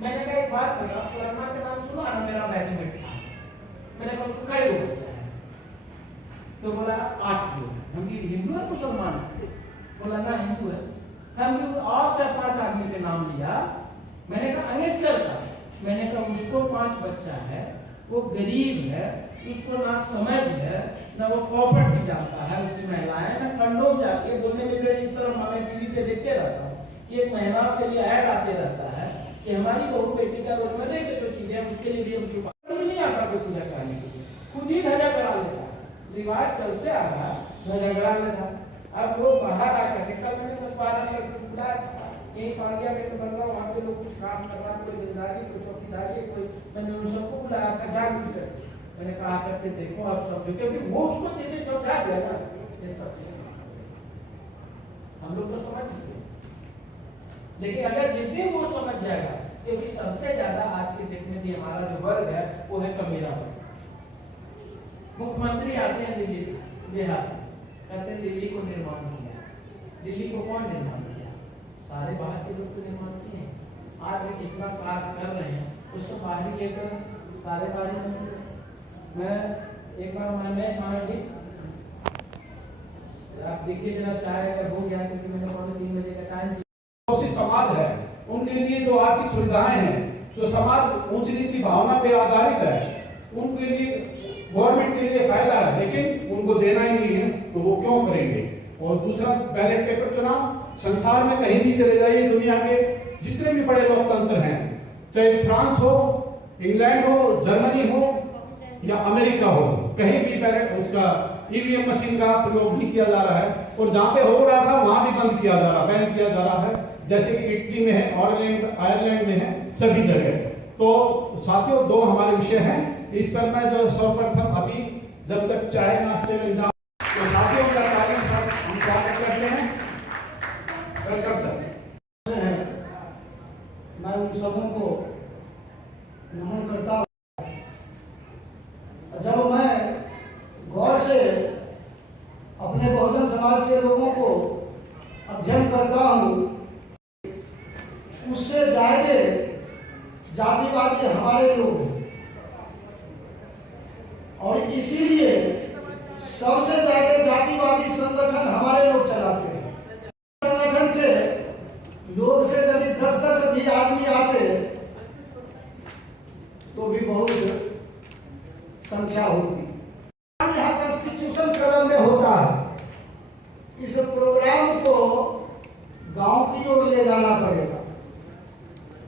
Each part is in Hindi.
मैंने कहा एक बात बता, फलाना का नाम सुना ना, मेरा बैचमेट था। मैंने कहा उसको कै गो बच्चा है? तो बोला 8 लोग। हम कि हिंदू है मुसलमान है? बोला ना हिंदू है। हम कि और 4-5 आदमी के नाम लिया। मैंने कहा अंगेस्टर का। मैंने कहा उसको 5 बच्चा है, वो गरीब है, उसको ना समझ है, ना वो प्रॉपर्टी जानता है, उसकी महिलाएं ना कंडोम जाती है। बोलने में मेरी शर्म आ गई, टीवी पे देखते रहता हूँ कि एक महिलाओं के लिए ऐड आते रहता है कि हमारी बहू बेटी का रोजमर्रे के जो चीजें हैं उसके लिए भी हम छुपा नहीं आता कोई पूजा कराने के लिए, खुद ही झगड़ा करा लेता। रिवाज चलते आ रहा, झगड़ा लेता। अब वो बाहर आकर के कल मैंने बस 12 लड़के बुलाया था, यही पांड्या में तो बन रहा, वहाँ पे लोग कुछ काम कर रहा, कोई जिम्मेदारी, कोई चौकीदारी, कोई, मैंने उन सबको बुलाया था जान कर। मैंने कहा करके देखो आप सब, क्योंकि वो उसको चीजें चौंका दिया ना, ये सब चीजें हम लोग तो समझ गए। लेकिन अगर जिस दिन वो समझ जाएगा, क्योंकि सबसे ज्यादा आज के डेट में भी हमारा जो वर्ग है वो है कमीना वर्ग। मुख्यमंत्री आते हैं दिल्ली से, बिहार से, कहते हैं दिल्ली को निर्माण किया। दिल्ली को कौन निर्माण किया? सारे बाहर के लोग तो निर्माण किए हैं। आज वे जितना कार्य कर रहे हैं उससे बाहरी लेकर सारे बाहरी मंत्री। मैं एक बार मैच माना जी, आप देखिए जरा, चाहे अगर हो गया क्योंकि मैंने 3 बजे का टाइम दिया। समाज है, उनके लिए जो आर्थिक सुविधाएं हैं, जो समाज ऊंच नीच की भावना पे आधारित है, उनके लिए गवर्नमेंट के लिए फायदा है, लेकिन उनको देना ही नहीं है तो वो क्यों करेंगे। और दूसरा, बैलेट पेपर चुनाव संसार में कहीं भी चले जाइए, दुनिया के जितने भी बड़े लोकतंत्र हैं, चाहे फ्रांस हो, इंग्लैंड हो, जर्मनी हो या अमेरिका हो, कहीं भी बैलेट उसका ईवीएम मशीन का प्रयोग नहीं किया जा रहा है। और जहां पे हो रहा था वहां भी बंद किया जा रहा, बैन किया जा रहा है, जैसे कि इटली में है, आयरलैंड में है, सभी जगह। तो साथियों, 2 हमारे विषय हैं। इस पर मैं जो सर्वप्रथम अभी जब तक चाय नाश्ते में जाऊं तो साथियों का तालीम सर हम स्वागत करते हैं। Welcome sir. मैं उन सबों को नमन करता हूं। जब मैं गौर से अपने बहुजन समाज के लोगों को अध्ययन करता हूं, उससे ज्यादा जातिवादी हमारे लोग हैं, और इसीलिए सबसे ज्यादा जातिवादी संगठन हमारे लोग चलाते हैं। संगठन के लोग से यदि 10-10 भी आदमी आते तो भी बहुत संख्या होती। यहाँ कॉन्स्टिट्यूशन कलम में होता है, इस प्रोग्राम को गांव की ओर ले जाना पड़ेगा,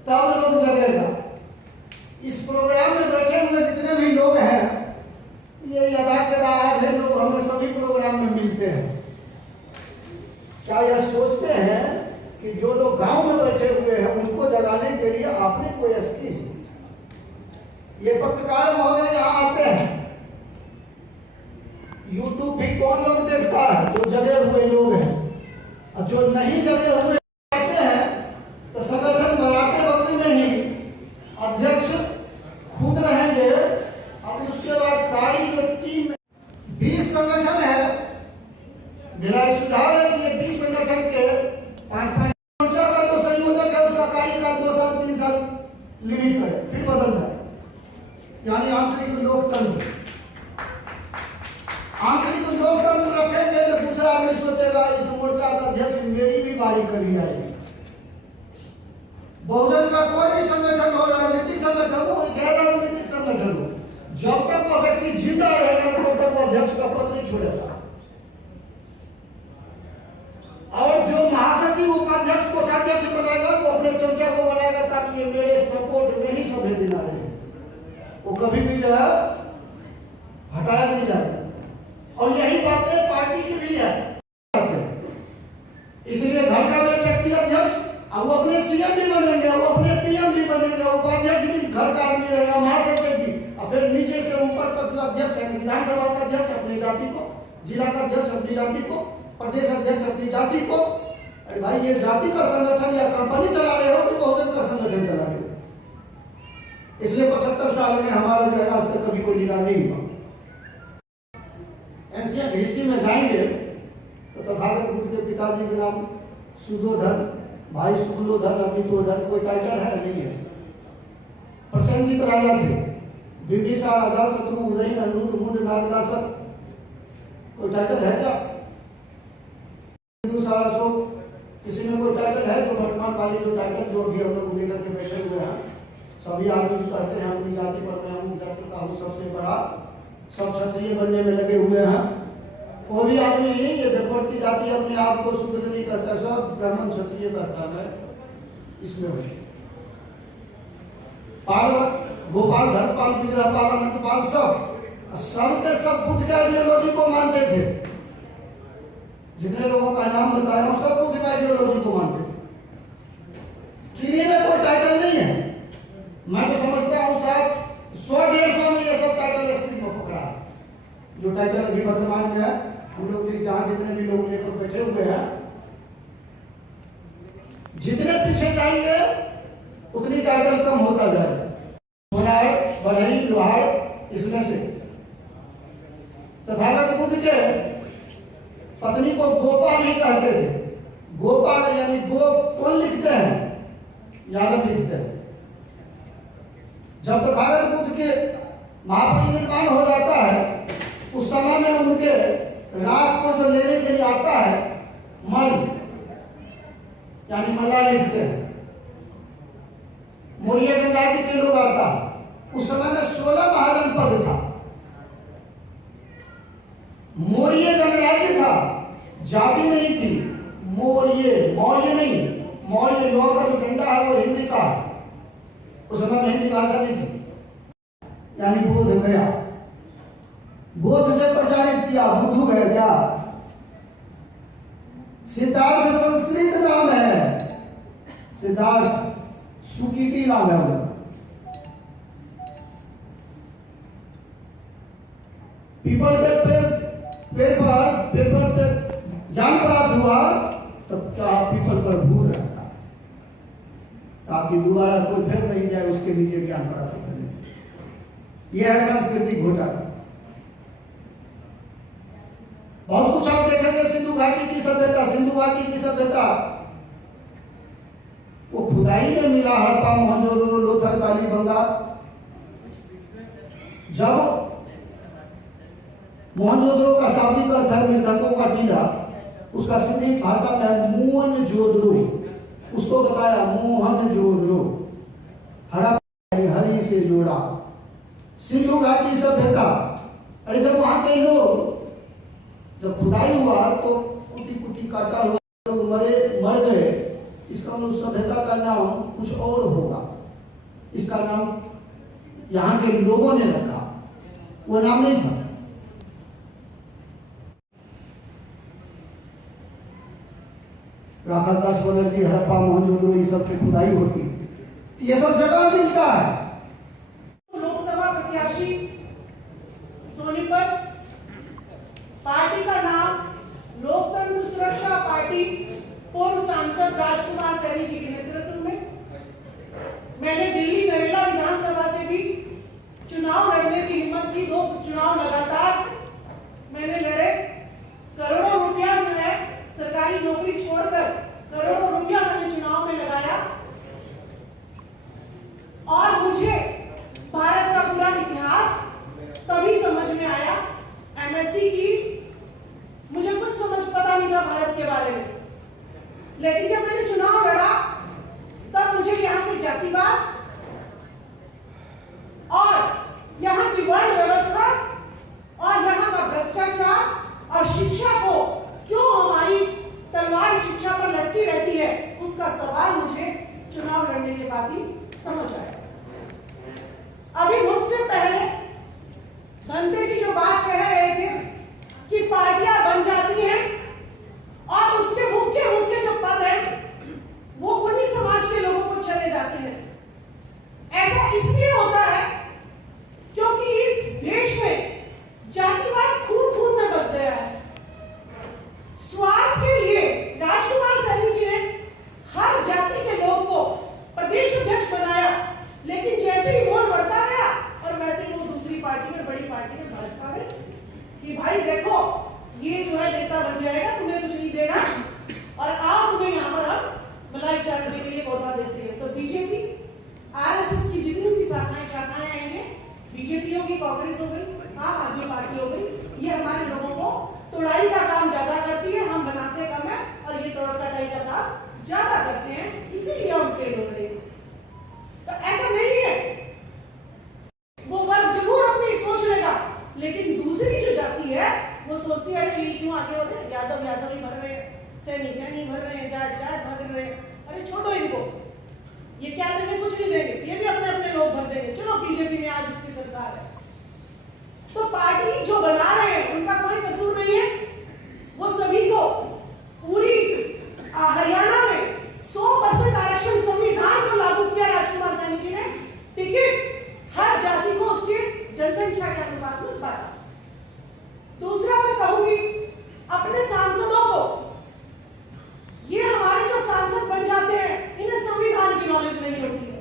तब लोग जगेगा। इस प्रोग्राम में बैठे हुए जितने भी लोग हैं, ये अदा के आधे लोग हमें सभी प्रोग्राम में मिलते हैं। क्या यह सोचते हैं कि जो लोग गांव में बैठे हुए हैं उनको जगाने के लिए आपने कोई स्कीम? ये पत्रकार महोदय यहाँ आते हैं, यूट्यूब भी कौन लोग देखता है? जो जगे हुए लोग हैं। और जो नहीं जगे हुए आते हैं तो संगठन बनाते वक्त में ही अध्यक्ष खुद रहेंगे, और उसके बाद सारी जो टीम 20 संगठन है। मेरा एक सुझाव है कि ये 20 संगठन के 5-5 मोर्चा का जो संयोजक है उसका कार्यकाल 2 साल 3 साल लिमिट करे, फिर बदल जाए। यानी आंतरिक लोकतंत्र, आंतरिक लोकतंत्र रखेंगे तो दूसरा आदमी सोचेगा इस मोर्चा का अध्यक्ष मेरी भी बारी करी आएगी। बहुजन का कोई भी संगठन हो, राजनीतिक संगठन हो, गैर राजनीतिक संगठन हो, जब तक वो व्यक्ति जिंदा रहेगा तब तक वो अध्यक्ष का पद नहीं छोड़ेगा। और जो महासचिव उपाध्यक्ष कोषाध्यक्ष बनाएगा तो अपने चमचा को बनाएगा ताकि ये मेरे सपोर्ट में ही सभी दिन आ रहे, वो कभी भी जो है हटाया नहीं जाएगा। और यही बातें पार्टी की भी है। इसलिए घर का व्यक्ति अध्यक्ष, अब वो अपने सीएम भी बनेंगे, वो अपने पीएम भी बनेंगे, उपाध्यक्ष भी घर का आदमी रहेगा, महासचिव भी, और फिर नीचे से ऊपर तक जो अध्यक्ष है, विधानसभा का अध्यक्ष अपनी जाति को, जिला का अध्यक्ष अपनी जाति को, प्रदेश अध्यक्ष अपनी जाति को। अरे भाई, ये जाति का संगठन या कंपनी चला रहे हो कि बहुजन का संगठन चला रहे हो? इसलिए 75 साल में हमारा जो है आज तक कभी कोई निदान नहीं हुआ। एंशिएंट हिस्ट्री में जाएंगे तो तथागत बुद्ध के पिताजी के नाम सुधोधन, भाई शुक्लोधन, अमितोधन, कोई टाइटल है? नहीं है। प्रसेनजीत राजा थे, बिंबिसार राजा, शत्रु उदय, अनुरुद्ध, मुंड, नागनाशक, कोई टाइटल है क्या? बिंदुसार अशोक, किसी में कोई टाइटल है? जो वर्तमान वाली जो टाइटल जो भी हम लोग लेकर के बैठे हुए हैं, सभी आदमी जो कहते हैं अपनी जाति पर मैं हूँ, जाति का हूँ सबसे बड़ा, सब क्षत्रिय बनने में लगे हुए हैं। वो भी आदमी ये बैकवर्ड की जाति अपने आप को शुद्ध नहीं करता, सब ब्राह्मण क्षत्रिय करता है। इसमें हुई पार्वत, गोपाल, धनपाल, विग्रहपाल, अनंतपाल, सब के सब बुद्ध के आइडियोलॉजी को मानते थे। जितने लोगों का नाम बताया हूं सब बुद्ध का आइडियोलॉजी को मानते थे। किन्हीं में कोई टाइटल नहीं है। मैं तो समझता हूं साहब 100-150 में ये सब टाइटल स्क्रीन में पकड़ा है। जो टाइटल अभी वर्तमान में है, हम लोग जहां जितने भी लोग लेकर बैठे हुए हैं, जितने पीछे जाएंगे उतनी टाइटल कम होता जाएगा। सोनार, बढ़ई, लोहार, इसमें से तथागत बुद्ध के पत्नी को गोपा नहीं कहते थे। गोपा यानी गो कौन लिखते हैं? यादव लिखते हैं। जब तथागत बुद्ध के महापरिनिर्वाण हो जाता है, उस समय में उनके राग को जो लेने के लिए आता है, मल यानी मला लिखते हैं। मौर्य गंगाजी के लोग आता, उस समय में 16 महाजनपद था। मौर्य गणराज्य था, जाति नहीं थी। मौर्य नहीं, मौर्य लोह का जो डंडा है वो हिंदी का है। उस समय में हिंदी भाषा नहीं थी। यानी बोध गया, बोध से प्रचारित किया, बुद्धू गया। सिद्धार्थ संस्कृत नाम है, सिद्धार्थ सुकीर्ति नाम है उनका। पीपल के पेड़ पर ज्ञान प्राप्त हुआ, तब क्या पीपल पर भूर रहता, ताकि दोबारा कोई फिर नहीं जाए उसके नीचे ज्ञान प्राप्त करने। यह है सांस्कृतिक घोटाला। बहुत कुछ आप देखेंगे। सिंधु घाटी की सभ्यता वो खुदाई में मिला। हड़प्पा, मोहनजोदड़ो, लोथल, कालीबंगा। जब मोहनजोदड़ो का शाब्दिक अर्थ है मृतकों का टीला, उसका सिंधी भाषा में मोहनजोदड़ो, उसको बताया मोहनजोदड़ो। हड़प्पा हरि से जोड़ा। सिंधु घाटी सभ्यता, अरे जब वहां के लोग जब खुदाई हुआ तो कुटी काटा हुआ लोग मर गए। इसका उस सभ्यता का नाम कुछ और होगा। इसका नाम यहाँ के लोगों ने रखा, वो नाम नहीं था। राखालदास बनर्जी, हड़प्पा, मोहनजोदड़ो, ये सब की खुदाई होती, ये सब जगह मिलता है। लोकसभा प्रत्याशी सोनीपत, पार्टी का नाम लोकतंत्र सुरक्षा पार्टी, पूर्व सांसद राजकुमार सैनी जी के नेतृत्व में मैंने दिल्ली नरेला विधानसभा से भी चुनाव लड़ने की हिम्मत की। 2 चुनाव लगातार मैंने लड़े। करोड़ों रुपया जो है सरकारी नौकरी छोड़कर करोड़ों रुपया मैंने चुनाव में लगाया। और मुझे भारत का पूरा इतिहास तभी समझ में आया। एमएससी की मुझे कुछ समझ पता नहीं था भारत के बारे में, लेकिन जब मैंने चुनाव लड़ा तब मुझे यहाँ की जातिवाद और यहाँ की वर्ण व्यवस्था और यहाँ का भ्रष्टाचार और शिक्षा को क्यों हमारी तलवार शिक्षा पर लटकी रहती है, उसका सवाल मुझे चुनाव लड़ने के बाद ही समझ आया। अभी मुझसे पहले भंते जी जो बात कह रहे थे कि पार्टियां बन जाती हैं और उसके मुख्य जो पद है वो उन्हीं समाज के लोगों को चले जाते हैं। ऐसा इसलिए होता है क्योंकि इस देश में जातिवाद खून में बस गया है। स्वार्थ के लिए राजकुमार सैनी जी ने हर जाति के लोग को प्रदेश अध्यक्ष बनाया, लेकिन जैसे ही वोट बढ़ता गया और वैसे ही वो दूसरी पार्टी में, बड़ी पार्टी में, भाजपा में, कि भाई देखो ये जो है नेता बन जाएगा, तुम्हें कुछ नहीं देगा और आओ तुम्हें यहाँ पर हम मलाई चाटने के लिए पौधा देते हैं। तो बीजेपी, आरएसएस की जितनी भी बीजेपी हो गई, कांग्रेस हो गई, आम आदमी पार्टी हो गई, ये हमारे लोगों को तोड़ाई का काम ज्यादा करती है, हम बनाते कम है और ये तोड़ कटाई का काम ज्यादा करते हैं, इसीलिए हम फेल हो रहे हैं। तो ऐसा नहीं है, वो वर्ग जरूर अपनी सोच लेगा, लेकिन दूसरी जो जाति है वो सोचती है ये क्यों आगे हो रहे हैं, यादव यादव ही भर रहे हैं, सैनी सैनी भर रहे हैं, जाट जाट भर रहे हैं, अरे छोड़ो इनको, ये क्या देंगे, कुछ नहीं देंगे, ये भी अपने अपने लोग भर देंगे, चलो बीजेपी में आज उसकी सरकार है। तो पार्टी जो बना रहे हैं उनका कोई कसूर नहीं है, वो सभी को पूरी हरियाणा में 100% आरक्षण संविधान को लागू किया राजकुमार सैनी जी ने, टिकट हर जाति को उसकी जनसंख्या के अनुपात में बांटा। दूसरा मैं कहूंगी अपने सांसदों को, ये हमारे जो सांसद बन जाते हैं इन्हें संविधान की नॉलेज नहीं होती है,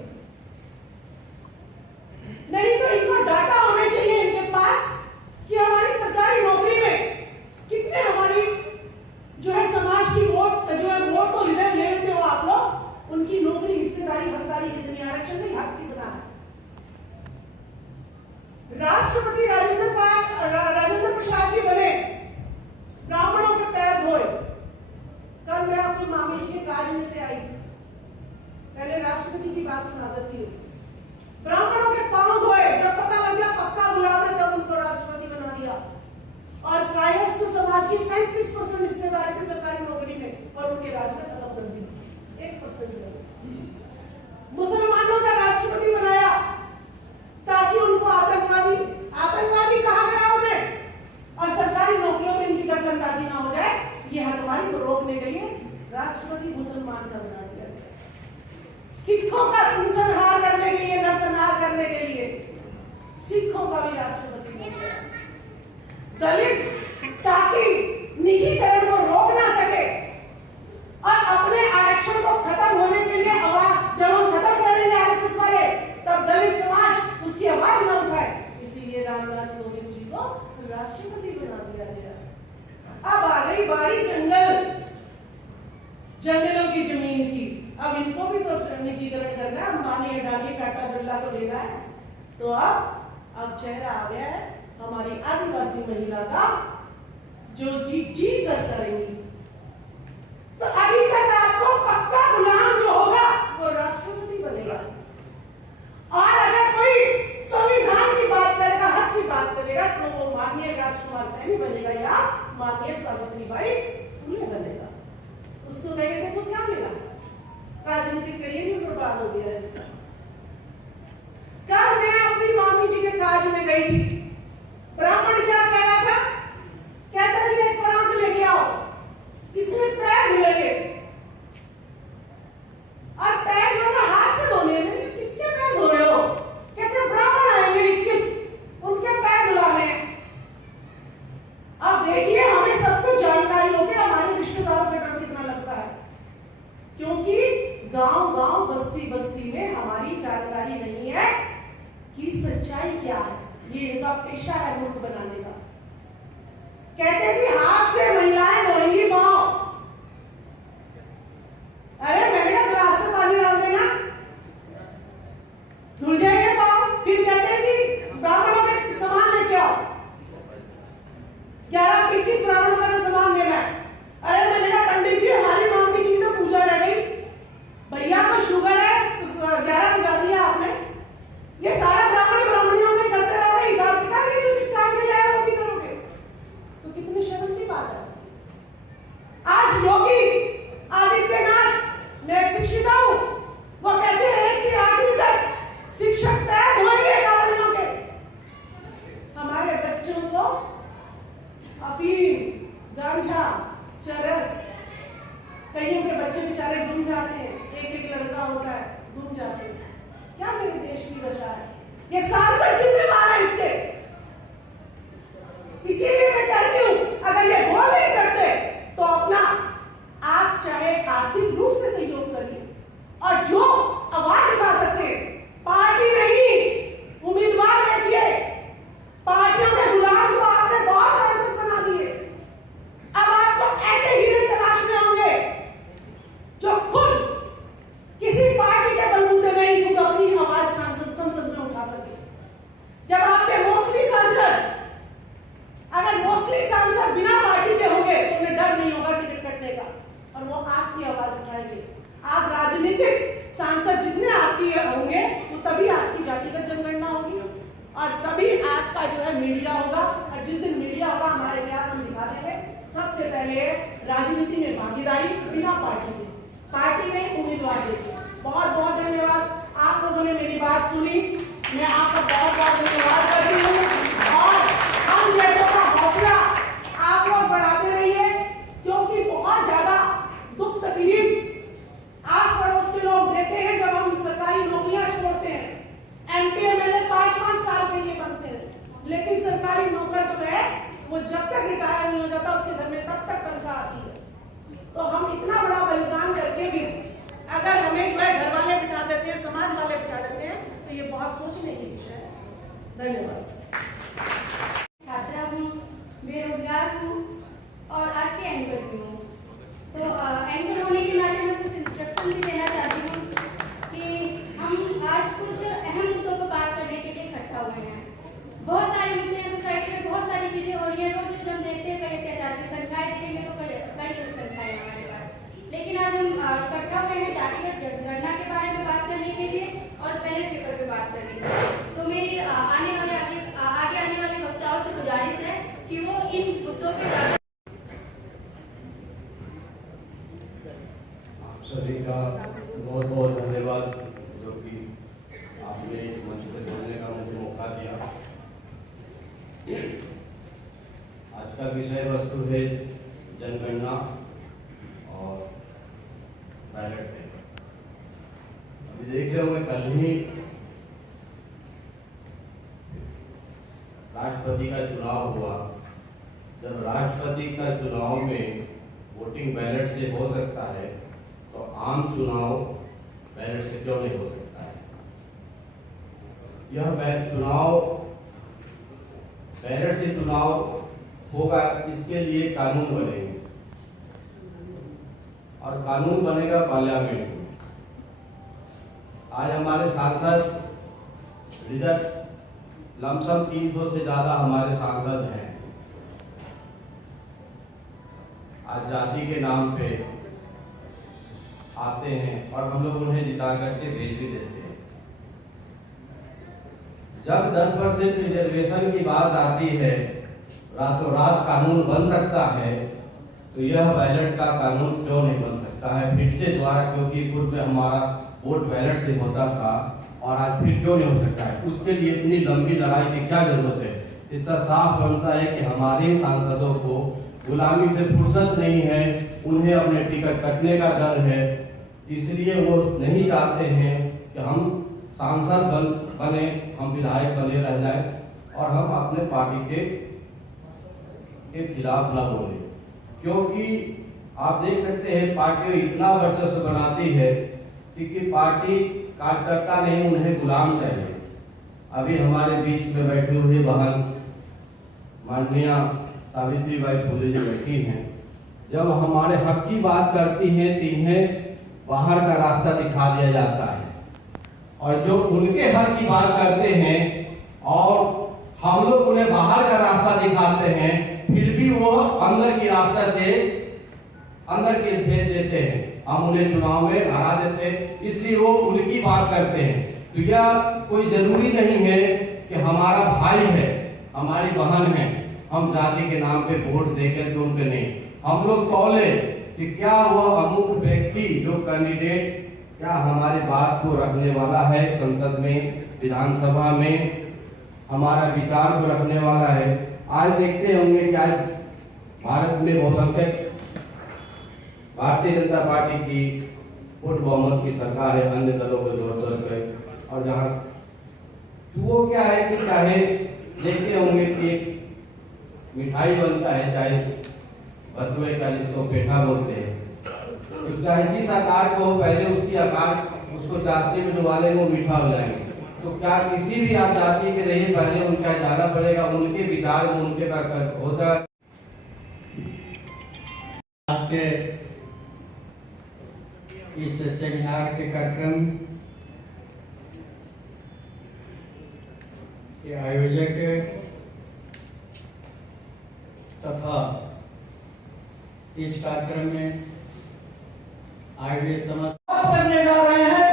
नहीं तो इनको डाटा होने चाहिए इनके पास कि हमारी सरकारी नौकरी में कितने हमारी जो है समाज की वोट जो है वोट को ले लेते हो आप लोग, उनकी नौकरी हिस्सेदारी हकदारी कितनी, आरक्षण नहीं हक कितना है। राष्ट्रपति राजेंद्र प्रसाद जी बने, ब्राह्मणों के पैर धोए। कल मैं अपनी मामी जी के कार्य में से आई, पहले राष्ट्रपति की बात सुना करती हूँ, ब्राह्मणों के पांव धोए, जब पता लग गया पक्का गुलाम है तब उनको राष्ट्रपति बना दिया, और कायस्थ समाज की 35% हिस्सेदारी थी सरकारी नौकरी में और उनके राज में खत्म कर दी, 1%। मुसलमानों का राष्ट्रपति बनाया ताकि उनको आतंकवादी कहा गया उन्हें, और सरकारी नौकरियों में इनकी दखलंदाजी ना हो जाए, ये हकवारी को रोकने के लिए राष्ट्रपति मुसलमान का बना दिया गया। सिखों का संहार करने के लिए, नरसंहार करने के लिए सिखों का भी राष्ट्रपति बना दिया। दलित ताकि निजीकरण को रोक ना सके और अपने आरक्षण को खत्म होने के लिए आवाज, जब हम खत्म करेंगे आरएसएस वाले, तब दलित समाज उसकी आवाज न उठाए, इसीलिए रामनाथ कोविंद जी को राष्ट्रपति बना दिया गया। अब आ गई बारी जंगलों की जमीन की, अब इनको भी तो निजीकरण करना है, अंबानी अडानी टाटा बिरला को देना है, तो अब चेहरा आ गया है हमारी आदिवासी महिला का, जो जी सर करेंगी। तो अभी तक आपको पक्का गुलाम जो होगा वो राष्ट्रपति बनेगा, और अगर कोई संविधान की बात करेगा, हक की बात करेगा, तो वो माननीय राजकुमार सैनी बनेगा या माननीय सावित्रीबाई फुले बनेगा। उसको कहेंगे देखो क्या मिला, राजनीतिक करियर भी बर्बाद हो गया है। कल मैं अपनी मामी जी के काज में गई थी, ब्राह्मण क्या कह रहा था, कहता जी एक परात लेके आओ, इसमें पैर धुलेंगे, और पैर जो ना हाथ से धोने में, किसके पैर धो रहे हो, कहते ब्राह्मण आएंगे 21, उनके पैर धुलाने। अब देखिए हमें सब कुछ जानकारी होगी, हमारे रिश्तेदारों से डर कितना लगता है, क्योंकि गांव-गांव बस्ती-बस्ती में हमारी जानकारी नहीं है कि सच्चाई क्या है। ये इनका पेशा है मुल्क बनाने का। कहते जी हाथ से महिलाएं धोएंगी पांव, अरे मैंने कहा ग्लास से पानी डाल देना, धुल जाएंगे पांव। फिर कहते जी ब्राह्मणों के सामान लेके आओ, 11-21 ब्राह्मणों का सामान देना है। अरे मैंने कहा पंडित जी हमारी मामी जी तो पूजा रह गई, भैया को शुगर है तो 11 बजा दिया आपने, ये सारा ब्राह्मणियों में करते रहोगे, हिसाब किताब नहीं, जो जिस काम के लिए आए वो भी करोगे, तो कितनी शर्म की बात है। आज योगी आदित्यनाथ, मैं एक शिक्षिका हूं, वो कहते हैं 1 से 8वीं तक शिक्षक पैर धोएंगे ब्राह्मणियों के। हमारे बच्चों को अफीम, गांजा, चरस, कईयों के बच्चे बेचारे गुम जाते हैं, एक लड़का होता है गुम जाते हैं। क्या मेरे देश की दशा है, ये सांसद जिम्मेवार है इसके। इसीलिए मैं कहती हूं अगर ये बोल नहीं सकते तो अपना आप चाहे आर्थिक रूप से सहयोग करिए, और जो आवाज उठा सकते पार्टी नहीं उम्मीदवार देखिए, पार्टियों के गुलाम को आपने बहुत सांसद बना दिए, अब आपको ऐसे हीरे तलाशने होंगे जो खुद किसी पार्टी के बलबूते नहीं, खुद अपनी आवाज संसद में उठा सके। जब आप साझेदारी बिना पार्टी के, पार्टी ने उम्मीदवार देखे। बहुत बहुत धन्यवाद, आप लोगों ने मेरी बात सुनी, मैं आपका बहुत बहुत धन्यवाद करती हूँ। और हम जैसों का हौसला आप लोग बढ़ाते रहिए, क्योंकि बहुत ज्यादा दुख तकलीफ आस पड़ोस के लोग देते हैं जब हम सरकारी नौकरियां छोड़ते हैं। MP MLA 5-5 साल के लिए बनते हैं, लेकिन सरकारी नौकर जो है वो जब तक रिटायर नहीं हो जाता उसके घर में तब तक तनख्वाह आती है। तो हम इतना बड़ा बलिदान करके भी अगर हमें जो है घर वाले बिठा देते हैं, समाज वाले बिठा देते हैं, तो ये बहुत सोचने की विषय है। धन्यवाद। छात्रा हूँ, बेरोजगार हूँ और आज के एंकर भी हूँ। तो एंकर होने के नाते मैं कुछ इंस्ट्रक्शन भी देना चाहती हूँ कि हम आज कुछ अहम मुद्दों पर बात करने के लिए इकट्ठा हुए हैं। बहुत सारे मुद्दे हैं, सोसाइटी में बहुत सारी चीजें हो रही है, रोज हम देखते हैं कई अत्याचार की संख्याएं देखेंगे तो कई संख्याएं हमारे पास। लेकिन आज हम इकट्ठा हुए हैं जातिगत जनगणना के बारे में बात करने के लिए और बैलेट पेपर पे बात करने के लिए। तो मेरी आगे आने वाले वक्ताओं से गुजारिश है कि वो इन मुद्दों पे ज्यादा। आप सभी का बहुत बहुत धन्यवाद जो कि आपने इस मंच पर बोलने का मुझे मौका दिया। आज का विषय वस्तु है जनगणना और बैलेट पेपर। अभी देख रहे होंगे कल ही राष्ट्रपति का चुनाव हुआ। जब राष्ट्रपति का चुनाव में वोटिंग बैलेट से हो सकता है तो आम चुनाव बैलेट से क्यों नहीं हो सकता है? यह बैलेट से चुनाव होगा, इसके लिए कानून बनेंगे और कानून बनेगा पार्लियामेंट में। आज हमारे सांसद रिजर्व लमसम 300 से ज्यादा हमारे सांसद हैं। आज जाति के नाम पे आते हैं और हम लोग उन्हें जिता करके भेज भी देते हैं। जब 10% रिजर्वेशन की बात आती है, रातों रात कानून बन सकता है, तो यह बैलेट का कानून क्यों नहीं बन सकता है फिर से दोबारा? क्योंकि पूर्व में हमारा वोट बैलेट से होता था और आज फिर क्यों नहीं हो सकता है? उसके लिए इतनी लंबी लड़ाई की क्या जरूरत है? इसका साफ बनता है कि हमारे सांसदों को गुलामी से फुर्सत नहीं है, उन्हें अपने टिकट कटने का डर है, इसलिए वो नहीं चाहते हैं कि हम सांसद बने, हम विधायक बने रह जाए और हम अपने पार्टी के खिलाफ न बोले। क्योंकि आप देख सकते हैं पार्टी इतना वर्चस्व बनाती है कि पार्टी कार्यकर्ता नहीं, उन्हें गुलाम चाहिए। अभी हमारे बीच में बैठे हुए बहन माननीय सावित्रीबाई फुले जी बैठी हैं, जब हमारे हक की बात करती हैं तो इन्हें बाहर का रास्ता दिखा दिया जाता है, और जो उनके हक की बात करते हैं और हम लोग उन्हें बाहर का रास्ता दिखाते हैं, फिर भी वो अंदर की रास्ता से अंदर के भेज देते हैं, हम उन्हें चुनाव में हरा देते हैं, इसलिए वो उनकी बात करते हैं। तो यह कोई जरूरी नहीं है कि हमारा भाई है, हमारी बहन है, हम जाति के नाम पे वोट देकर के उनके नहीं, हम लोग तौले कि क्या वह अमुक व्यक्ति जो कैंडिडेट क्या हमारी बात को रखने वाला है, संसद में, विधानसभा में हमारा विचार को रखने वाला है। आज देखते होंगे कि आज भारत में बहुसंख्यक भारतीय जनता पार्टी की वोट बहुमत की सरकार है, अन्य दलों को जोड़ कर, और जहाँ तो वो क्या है कि चाहे देखते होंगे कि एक मिठाई बनता है, चाहे बथुए का जिसको पेठा बोलते हैं, तो चाहे जिस आकार को पहले उसकी आकार उसको चाशनी में डुबा लेंगे वो मीठा हो जाएंगे। तो क्या किसी भी आप जाति के रहिए पहले उनका जाना पड़ेगा, उनके विचार में उनके होता है। आज के इस सेमिनार के कार्यक्रम के आयोजक तथा इस कार्यक्रम में आए हुए समस्त करने जा रहे हैं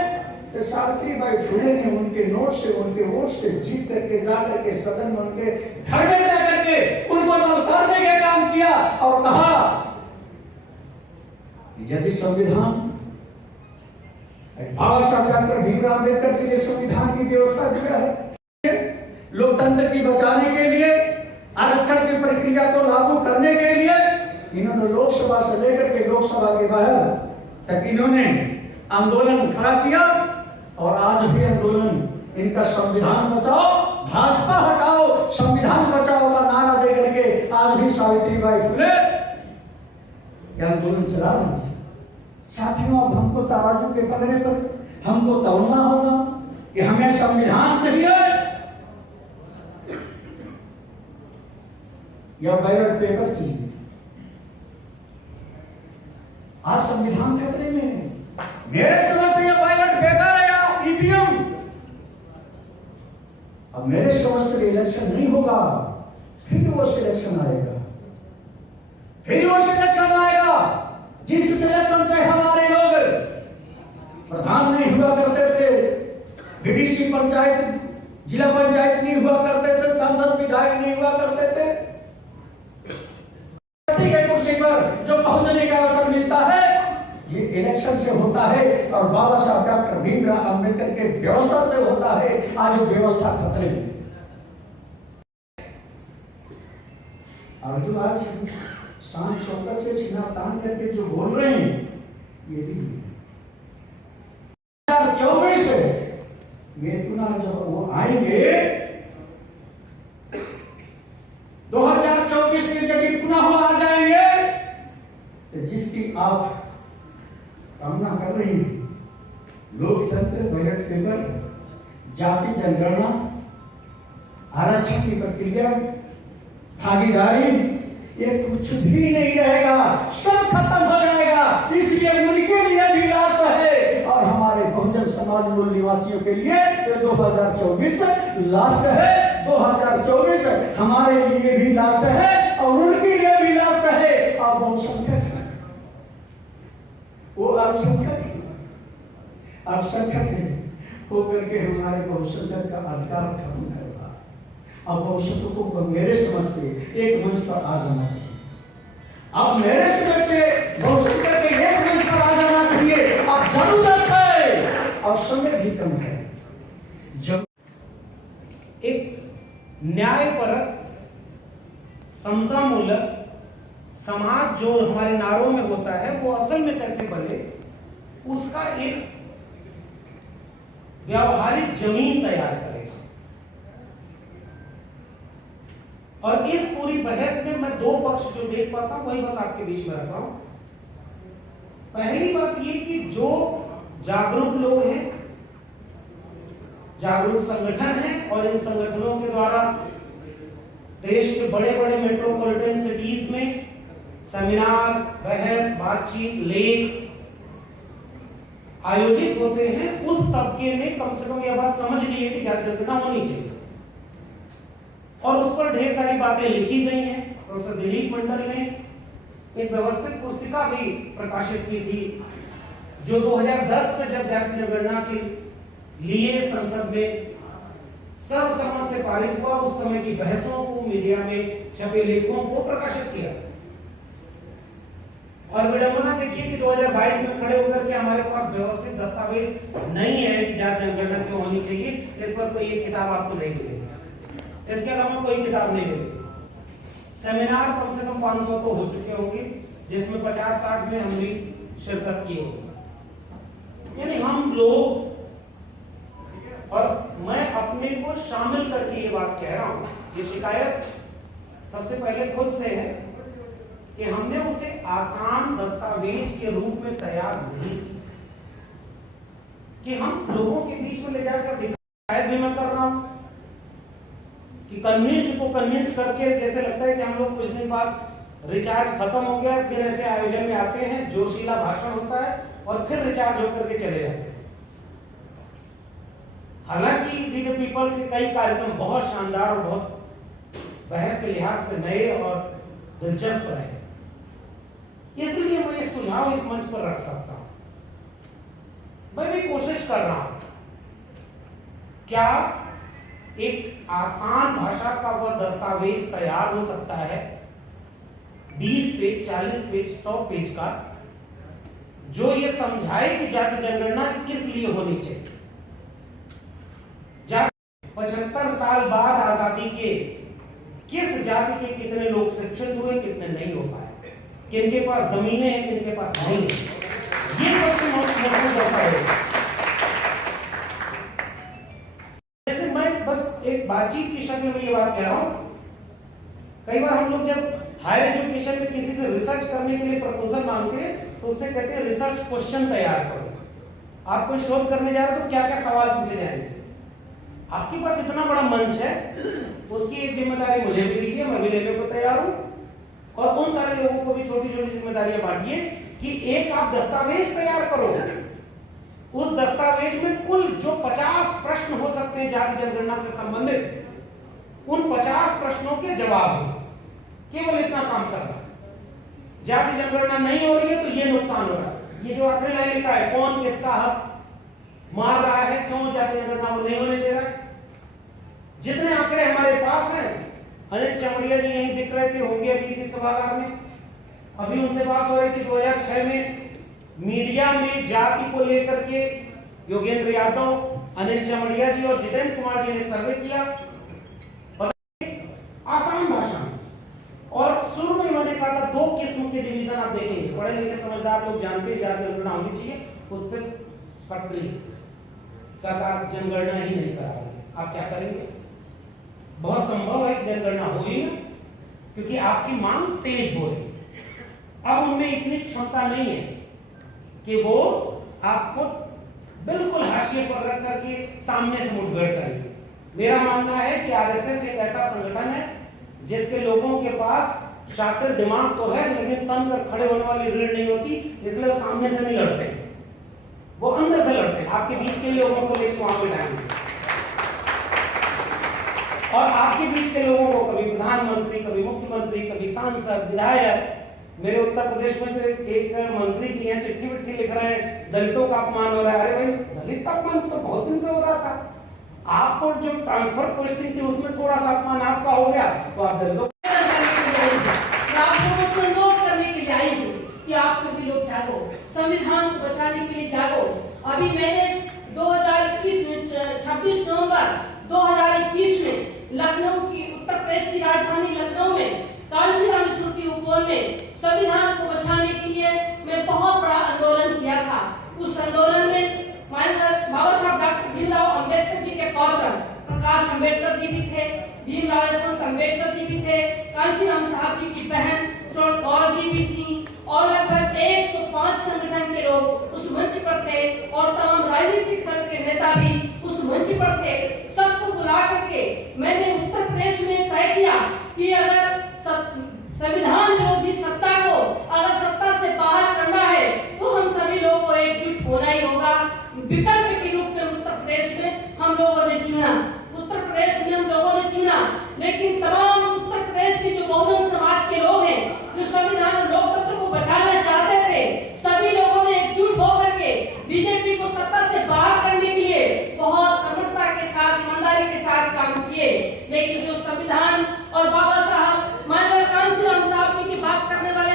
कि सावित्रीबाई फुले ने उनके नोट से, उनके वोट से जीत करके जा करके सदन में उनके घर में जा करके उनको नमस्कारने का काम किया और कहा कि यदि संविधान बाबा साहब डॉक्टर भीमराव अम्बेडकर के लिए संविधान की व्यवस्था दिया है, लोकतंत्र की बचाने के लिए, आरक्षण की प्रक्रिया को लागू करने के लिए इन्होंने लोकसभा से लेकर के लोकसभा के बाहर तक इन्होंने आंदोलन खड़ा किया। और आज भी आंदोलन इनका संविधान बचाओ, भाजपा हटाओ, संविधान बचाओ का नारा दे करके आज भी सावित्रीबाई फुले आंदोलन चला रही है। साथियों, अब हमको तराजू के पलड़े पर हमको तौलना होगा कि हमें संविधान चाहिए या बैलेट पेपर चाहिए। आज संविधान खतरे में है। मेरे समझ से यह बैलेट पेपर है या ईवीएम। अब मेरे समझ से इलेक्शन नहीं होगा, फिर वो सिलेक्शन आएगा, फिर वो सिलेक्शन आएगा जिस सिलेक्शन से हमारे लोग प्रधान नहीं हुआ करते थे, बीडीसी पंचायत, जिला पंचायत नहीं हुआ करते थे, सांसद विधायक नहीं हुआ करते थे। कुर्सी पर जो पहुंचने का अवसर मिलता है ये इलेक्शन से होता है और बाबा साहब डॉक्टर भीमराव अम्बेडकर के व्यवस्था से होता है। आज वो व्यवस्था खतरे में। और जो आज शांत शौकत से सीना तान करके जो बोल रहे हैं ये भी 2024 में पुनः जब वो आएंगे 2024 में जब पुनः वो आ जाएंगे तो जिसकी आप कामना कर रही हैं, लोकतंत्र, बैलेट पेपर, जाति जनगणना, आरक्षण की प्रक्रिया, भागीदारी, ये कुछ भी नहीं रहेगा, सब खत्म हो जाएगा। इसलिए उनके लिए भी लास्ट है और हमारे बहुजन समाज मूल निवासियों के लिए ये 2024 लास्ट है। 2024 हमारे लिए भी लास्ट है और उनके लिए भी लास्ट है। आप बहुसंख्यक हैं, वो अल्पसंख्यक है होकर के हमारे बहुसंख्यक का अधिकार खत्म करना। अब बहुसंख्यकों को मेरे समझ से एक मंच पर आ जाना चाहिए। अब मेरे समझ से बहुसंख्यक के एक मंच पर आ जाना चाहिए। अब जरूरत है और समय भी कम है। जब एक न्यायपरक, समतामूलक समाज जो हमारे नारों में होता है वो असल में कैसे बने, उसका एक व्यावहारिक जमीन तैयार करेगा। और इस पूरी बहस में मैं दो पक्ष जो देख पाता हूं वही बस आपके बीच में रखा हूं। पहली बात ये कि जो जागरूक लोग हैं, जागरूक संगठन हैं और इन संगठनों के द्वारा देश के बड़े बड़े मेट्रोपॉलिटन सिटीज में सेमिनार, बहस, बातचीत, लेख आयोजित होते हैं, उस तबके ने कम से कम यह बात समझ ली है कि जाति जनगणना होनी चाहिए और उस पर ढेर सारी बातें लिखी गई हैं। प्रोफेसर दिलीप मंडल ने एक व्यवस्थित पुस्तिका भी प्रकाशित की थी जो 2010 में जब जाति जनगणना के लिए संसद में सर्वसम्मत से पारित हुआ, उस समय की बहसों को, मीडिया में छपे लेखों को प्रकाशित किया। और विडंबना देखिए कि 2022 में खड़े होकर के हमारे पास व्यवस्थित दस्तावेज नहीं है कि जाति जनगणना क्यों होनी चाहिए। इस पर कोई एक किताब आपको नहीं मिलेगी, इसके अलावा कोई किताब नहीं मिलेगी। सेमिनार कम से कम 500 तो हो चुके होंगे जिसमें 50-60 में हम भी शिरकत की होगी। यानी हम लोग, और मैं अपने को शामिल करके ये बात कह रहा हूं, ये शिकायत सबसे पहले खुद से है कि हमने उसे आसान दस्तावेज के रूप में तैयार नहीं किया कि हम लोगों के बीच में ले जाकर दिखाया भी मैं कर रहा हूं कि कन्विंस को कन्विंस करके, जैसे लगता है कि हम लोग कुछ दिन बाद रिचार्ज खत्म हो गया, फिर ऐसे आयोजन में आते हैं, जोशीला भाषण होता है और फिर रिचार्ज होकर के चले जाते हैं। हालांकि वी द पीपल के कई कार्यक्रम बहुत शानदार और बहुत बहस के लिहाज से नए और दिलचस्प रहे, इसलिए मैं ये सुझाव इस मंच पर रख सकता हूं। मैं भी कोशिश कर रहा हूं, क्या एक आसान भाषा का वह दस्तावेज तैयार हो सकता है 20 पेज, 40 पेज, 100 पेज का, जो ये समझाए कि जाति जनगणना किस लिए होनी चाहिए। 75 साल बाद आजादी के किस जाति के कितने लोग शिक्षित हुए, कितने नहीं हो पाए, किनके पास जमीनें हैं, किनके पास नहीं है, ये सबसे महत्वपूर्ण होता है। जैसे मैं बस एक बातचीत की शक्ल में ये बात कह रहा हूं, कई बार हम लोग जब हायर एजुकेशन में किसी से रिसर्च करने के लिए प्रपोजल मांगते हैं तो उससे कहते हैं रिसर्च क्वेश्चन तैयार करो। आप कोई शोध करने जा रहे हो तो क्या क्या सवाल पूछे जाएंगे। आपके पास इतना बड़ा मंच है, उसकी एक जिम्मेदारी मुझे भी दीजिए, मैं भी लेने को तैयार हूं, और उन सारे लोगों को भी छोटी छोटी जिम्मेदारियां बांटिए कि एक आप दस्तावेज तैयार करो। उस दस्तावेज में कुल जो 50 प्रश्न हो सकते हैं जाति जनगणना से संबंधित, उन 50 प्रश्नों के जवाब हैं। केवल इतना काम करना। जाति जनगणना नहीं हो रही है तो ये नुकसान हो रहा है। ये जो आखिरी लाइन लिखा है, कौन किसका हक मार रहा है, क्यों जाति जनगणना वो नहीं होने दे रहा है। जितने आंकड़े हमारे पास हैं, अनिल चमड़िया जी यहीं दिख रहे थे, होंगे अभी इसी सभागार में, अभी उनसे बात हो रही थी 2006 में मीडिया में जाति को लेकर के योगेंद्र यादव, अनिल चमड़िया जी और जितेंद्र कुमार जी ने सर्वे किया, आसान भाषा में, और शुरू में उन्होंने कहा था 2 किस्म के डिवीजन आप देखेंगे, पढ़े लिखे समझदार लोग जानते हैं जाति जनगणना होनी चाहिए, उस पर सक्रिय सरकार जनगणना ही नहीं करा रही, आप क्या करेंगे। बहुत संभव है कि जनगणना हो ही ना, क्योंकि आपकी मांग तेज हो रही है। अब उनमें इतनी क्षमता नहीं है कि वो आपको बिल्कुल हाशिए पर रख करके सामने से मुठभेड़ करेंगे। मेरा मानना है कि आरएसएस एक ऐसा संगठन है जिसके लोगों के पास शातिर दिमाग तो है, लेकिन तन पर खड़े होने वाली रीढ़ नहीं होती, इसलिए वो सामने से नहीं लड़ते, वो अंदर से लड़ते हैं। आपके बीच के लोगों को लेकर वहां बिठाएंगे, और आपके बीच के लोगों को कभी प्रधानमंत्री, कभी मुख्यमंत्री, कभी सांसद, विधायक। मेरे उत्तर प्रदेश में तो एक मंत्री जी हैं, चिट्ठी विट्ठी लिख रहे हैं, दलितों का अपमान हो रहा है। अरे भाई, दलित का अपमान तो बहुत दिन से हो रहा था, आपको जो ट्रांसफर पोस्टिंग थी उसमें थोड़ा सा अपमान आपका हो गया तो आप दलितों करने के लिए आई हूँ कि आप सभी लोग जागो, संविधान को बचाने के लिए जागो। अभी मैंने 2021 में 26 नवंबर 2021 में लखनऊ की, उत्तर प्रदेश की राजधानी लखनऊ में कांशीराम स्मृति उपवन में संविधान को बचाने के लिए मैं बहुत बड़ा आंदोलन किया था। उस आंदोलन में बाबा साहब डॉक्टर भीमराव अंबेडकर जी के पौत्र प्रकाश अंबेडकर जी भी थे, भीमराव यशवंत अंबेडकर जी भी थे, कांशीराम साहब जी की बहन स्वर्ण कौर जी भी थी, और लगभग 105 संगठन के लोग उस मंच पर थे, और तमाम राजनीतिक दल के नेता भी उस मंच पर थे। सबको बुला करके मैंने उत्तर प्रदेश में तय किया कि अगर संविधान विरोधी सत्ता को अगर सत्ता से बाहर करना है तो हम सभी लोगों को एकजुट होना ही होगा। विकल्प के रूप में उत्तर प्रदेश में हम लोगों ने चुना, उत्तर प्रदेश में हम लोगों ने चुना, लेकिन तमाम उत्तर प्रदेश के जो बहुजन समाज के लोग हैं, जो संविधान और लोकतंत्र को बचाना चाहते थे, सभी लोगों ने एकजुट होकर के बीजेपी को सत्ता से बाहर करने के लिए बहुत प्रमुखता के साथ, ईमानदारी के साथ काम किए। लेकिन जो संविधान और बाबा साहब माननीय कांशीराम साहब जी की बात करने वाले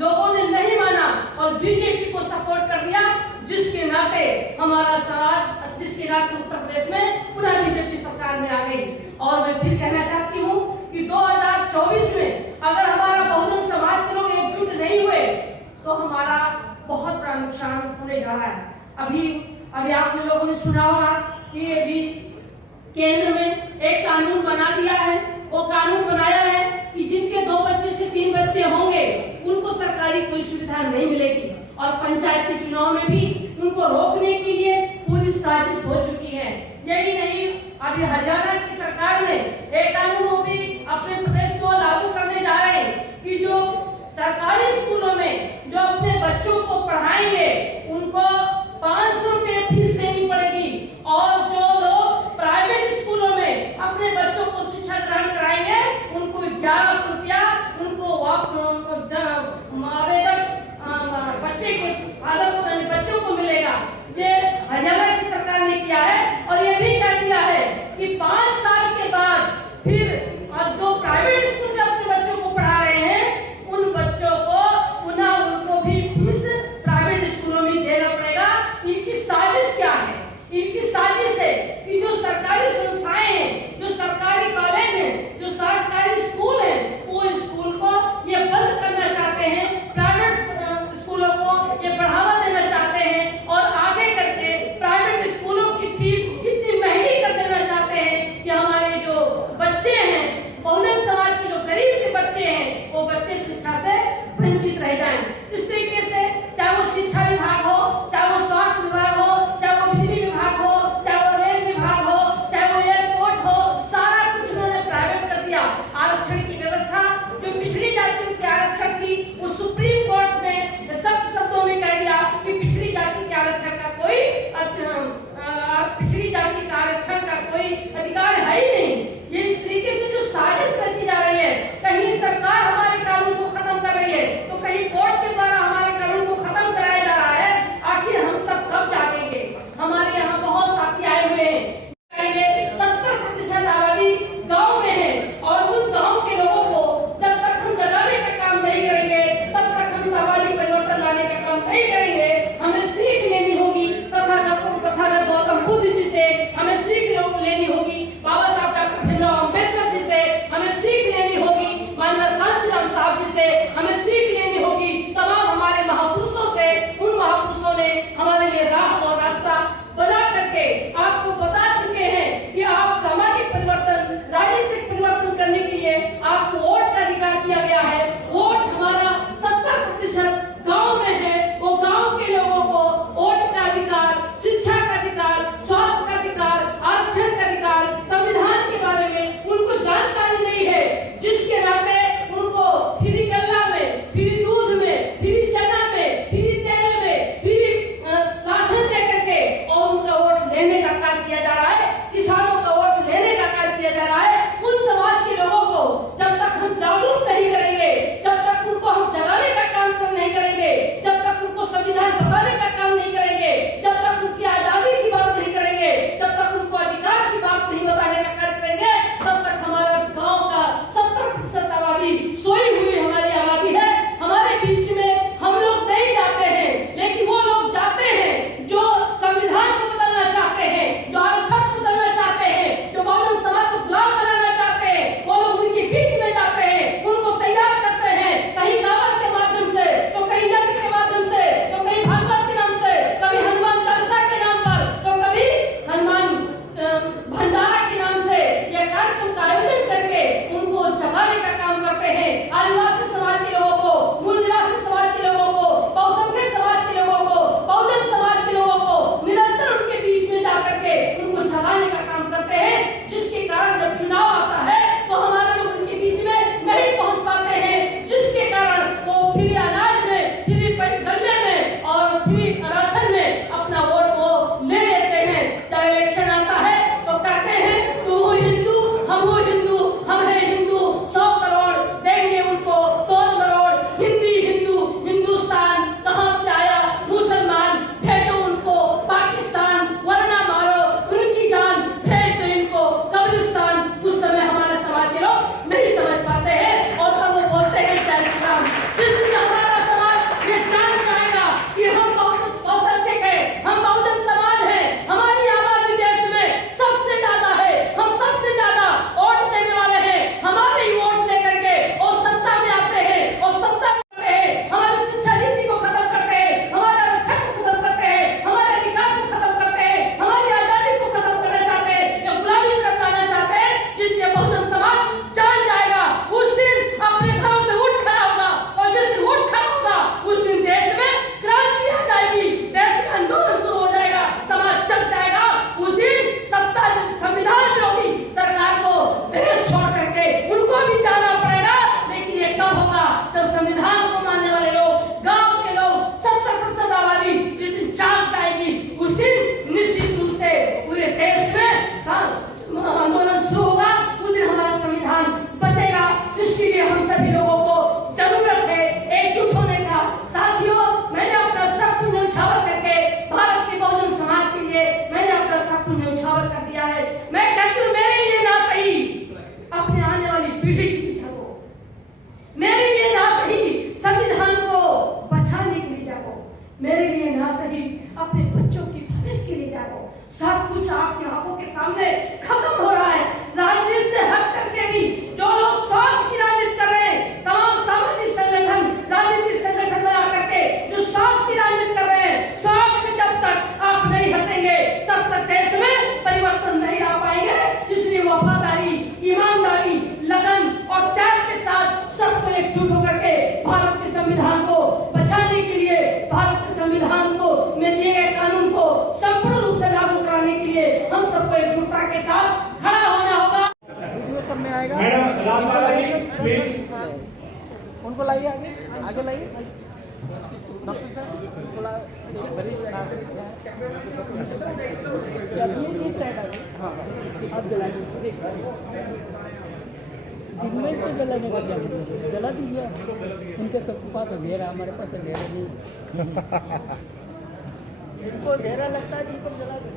लोगों ने नहीं माना और बीजेपी को सपोर्ट कर दिया, जिसके नाते हमारा समाज, जिसके नाते उत्तर प्रदेश में पुनः बीजेपी सरकार में आ गई। और मैं फिर कहना चाहती हूँ कि 2024 में अगर हमारा बहुजन समाज के लोग एकजुट नहीं हुए तो हमारा बहुत बड़ा नुकसान होने जा रहा है। अभी आपने लोगों ने सुना होगा कि अभी केंद्र में एक कानून बना दिया है, वो कानून बनाया है कि जिनके 2 बच्चे से 3 बच्चे होंगे उनको सरकारी कोई सुविधा नहीं मिलेगी, और पंचायत के चुनाव में भी उनको रोकने के लिए पूरी साजिश हो चुकी है। यही नहीं, अभी हरियाणा की सरकार ने एक कानून भी अपने प्रदेश को लागू करने जा रहे हैं कि जो सरकारी स्कूलों में जो अपने बच्चों को पढ़ाएंगे उनको 500 रुपये फीस देनी पड़ेगी, और जो लोग प्राइवेट स्कूलों में अपने बच्चों को शिक्षा ग्रहण कराएंगे उनको 1100 रुपया उनको बच्चों को मिलेगा। ये हरियाणा की सरकार ने किया है, और ये भी कह दिया है कि 5 साल के बाद फिर जो प्राइवेट स्कूल में अपने बच्चों को पढ़ा रहे हैं उन बच्चों को पुनः उनको भी फीस प्राइवेट स्कूल कोई अधिकार है ही नहीं। ये इस तरीके से जो साजिश रची जा रही है, कहीं सरकार हमारे कानून को खत्म कर रही है तो कहीं कोर्ट के द्वारा हमारे कानून को खत्म कराया जा रहा है। आखिर हम सब कब जागेंगे? हमारे यहाँ बहुत साथी आए हुए हैं, 70% आबादी गांव में है और उन गांव के लोगों को जब तक हम जगाने का काम नहीं करेंगे तब तक हम सामाजिक परिवर्तन लाने का काम नहीं करेंगे। हमें सीख लेनी होगी तथागत गौतम बुद्ध जी से, हमें सीख लेनी होगी बाबा साहब डॉक्टर भीमराव अम्बेडकर जी से, हमें सीख लेनी होगी माननीय कांशीराम साहब जी से, हमें सीख लेनी होगी तमाम हमारे महापुरुषों से। उन महापुरुषों ने हमारे लिए राह और रास्ता बना करके आपको बता चुके हैं कि आप सामाजिक परिवर्तन, राजनीतिक परिवर्तन करने के लिए आपको वोट का अधिकार दिया गया है। वोट हमारा 70% गांव में है। वो गांव के लोगों को वोट का अधिकार, शिक्षा का अधिकार, स्वास्थ्य का अधिकार, आरक्षण का अधिकार, संविधान के बारे में उनको जानकारी नहीं है, जिसके नाते उनको फ्री गल्ला में, फ्री दूध में, फ्री चना में, फ्री तेल में, फ्री राशन दे करके और उनका वोट लेने का कार्य किया जा रहा है। किसानों का वोट लेने का कार्य किया जा रहा है। उन समाज के लोगों को जब तक हम जागरूक नहीं करेंगे, जब तक उनको हम जगाने का काम नहीं करेंगे, जब तक उनको संविधान बताने का काम नहीं करेंगे, जब तक उनकी आजादी की बात नहीं करेंगे, जब तक उनको अधिकार की बात नहीं बताने का कार्य करेंगे, तब तक हमारा गांव का 70% आबादी सोई हुई हमारी आबादी है। हमारे बीच में हम लोग नहीं जाते हैं, लेकिन वो लोग जाते हैं जो संविधान को बदलना चाहते हैं, जो आरक्षण को बदलना चाहते हैं, जो बहुजन समाज को गुलाम बनाना चाहते हैं। वो लोग उनके बीच में जाते हैं, उनको तैयार करते हैं, कहीं कावड़ के माध्यम से, तो कहीं यज्ञ के माध्यम से, तो कहीं भागवत के नाम से, कभी हनुमान चालीसा के नाम पर, तो कभी हनुमान भंडारा के नाम से यह कार्यक्रम का आयोजन करके उनको जगाने का काम करते हैं। आदिवासी समाज के लोगों को, मूल निवासी समाज के लोगों को, बहुसंख्यक समाज के लोगों को, बहुजन समाज के लोगों को निरंतर उनके बीच में जाकर के उनको जगाने का काम करते हैं, जिसके कारण जब चुनाव आता है तो हमारे लोग उनके बीच में नहीं पहुंच पाते हैं, जिसके कारण वो फ्री अनाज में, फ्री गल्ले में और फ्री राशन में अपना वोट को ले लेते हैं। जब इलेक्शन आता है तो कहते हैं तुम हो हिंदू, हम हो हिंदू, हम है हिंदू, 100 करोड़ देंगे उनको, 2 करोड़ हिंदी हिंदू, हिंदुस्तान कहां से आया, मुसलमान भेजो उनको पाकिस्तान, वरना मारो उनकी जान, भेज दो इनको कब्रिस्तान। उस समय हमारे समाज के लोग नहीं समझ पाते हैं और हम वो बोलते हैं जय श्री राम। जिस दिन हमारा समाज ये जान जाएगा कि हम बहुसंख्यक है, हम बहुजन समाज है, हमारी आबादी देश में सबसे ज्यादा है, हम सबसे ज्यादा वोट देने वाले हैं, हमारे ही वोट लेकर के और सत्ता में आते हैं और सत्ता में आते हैं, हमारी शिक्षा नीति को खत्म करते हैं, हमारे आरक्षण को खत्म करते हैं, हमारे अधिकार को खत्म करते हैं, हमारी आजादी को खत्म करना चाहते हैं या गुलामी करना चाहते हैं। जिस दिन बहुजन समाज जान जाएगा उस दिन अपने घरों से उठ खड़ा होगा और जिस दिन उठ खड़ा होगा उस दिन देश में क्रांति आ जाएगी, देश में आंदोलन शुरू हो जाएगा, समाज चल जाएगा। उस दिन सत्ता संविधान विरोधी सरकार को देश छोड़ करके उनको भी जाना पड़ेगा। लेकिन ये कब होगा? जब संविधान को मानने वाले लोग, गांव के लोग, 70% आबादी जिस दिन जाग जाएगी उस दिन निश्चित रूप से पूरे देश में आंदोलन शुरू होगा, उस दिन हमारा संविधान बचेगा। इसके लिए हम सभी लोगों को जरूरत है एकजुट होने का। साथियों, मैंने अपना सब कुछ न्यौछावर करके भारत के बहुजन समाज के लिए मैंने अपना सब कुछ न्यौछावर कर दिया है। मैं कहती हूँ मेरे लिए ना सही अपने आने वाली पीढ़ी के लिए जागो, मेरे लिए ना सही संविधान को बचाने के लिए जागो, मेरे लिए ना सही अपने बच्चों के भविष्य के लिए जागो। सब कुछ आपकी आंखों के सामने खत्म हो रहा है। राजनीति से हट करके भी जो लोग स्वार्थ की राजनीति कर रहे हैं, तमाम सामाजिक संगठन, राजनीतिक संगठन बना करके जो स्वार्थ की राजनीति कर रहे हैं, स्वार्थ से जब तक आप नहीं हटेंगे तब तक देश में परिवर्तन नहीं आ पाएंगे। इसलिए वफादारी, ईमानदारी, लगन और त्याग के साथ सबको एकजुट होकर के भारत के संविधान को बचाने के लिए, भारत के संविधान को में दिए गए कानून को संपूर्ण रूप से लागू कराने के लिए हम सबको एकजुटता के साथ खड़ा होना होगा। मैडम राजमाला जी प्लीज उनको लाइए, आगे आगे लाइए। डॉक्टर साहब थोड़ा वरिष्ठ नागरिक हैं, इस साइड आ गए। हाँ आप जलाइए, दिन में तो जलाने का क्या मतलब? जला दीजिए, उनके सबके पास अंधेरा, हमारे पास अंधेरा नहीं। जिनको अंधेरा लगता है जिनको जला दो।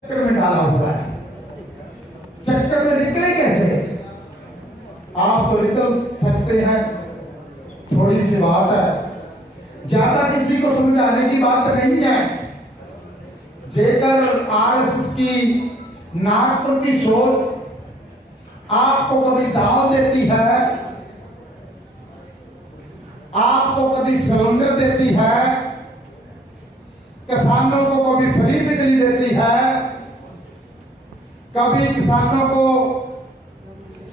चक्कर में डाला हुआ है, चक्कर में निकले कैसे? आप तो निकल सकते हैं, थोड़ी सी बात है, ज्यादा किसी को समझाने की बात नहीं है। जेकर आरएसएस की नागपुर की सोच आपको कभी दाल देती है, आपको कभी सिलेंडर देती है, किसानों को कभी फ्री बिजली देती है, कभी किसानों को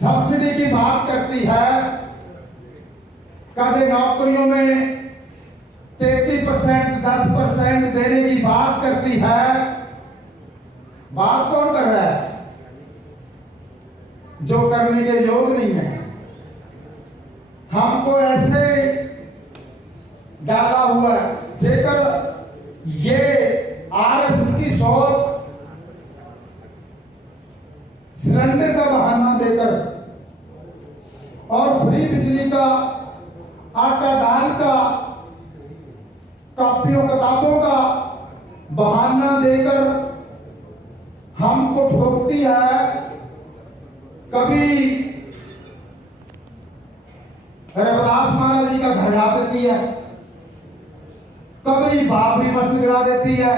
सब्सिडी की बात करती है, कभी नौकरियों में 33% 10% देने की बात करती है। बात कौन कर रहा है? जो करने के योग नहीं है। हमको ऐसे डाला हुआ है, जेकर ये आरएसएस की सोच सिलेंडर का बहाना देकर और फ्री बिजली का, आटा दाल का, कॉपियों किताबों का बहाना देकर हमको ठोकती है। कभी रविदास महाराज जी का घर ला देती है, कभी बाबरी मस्जिद गिरा देती है,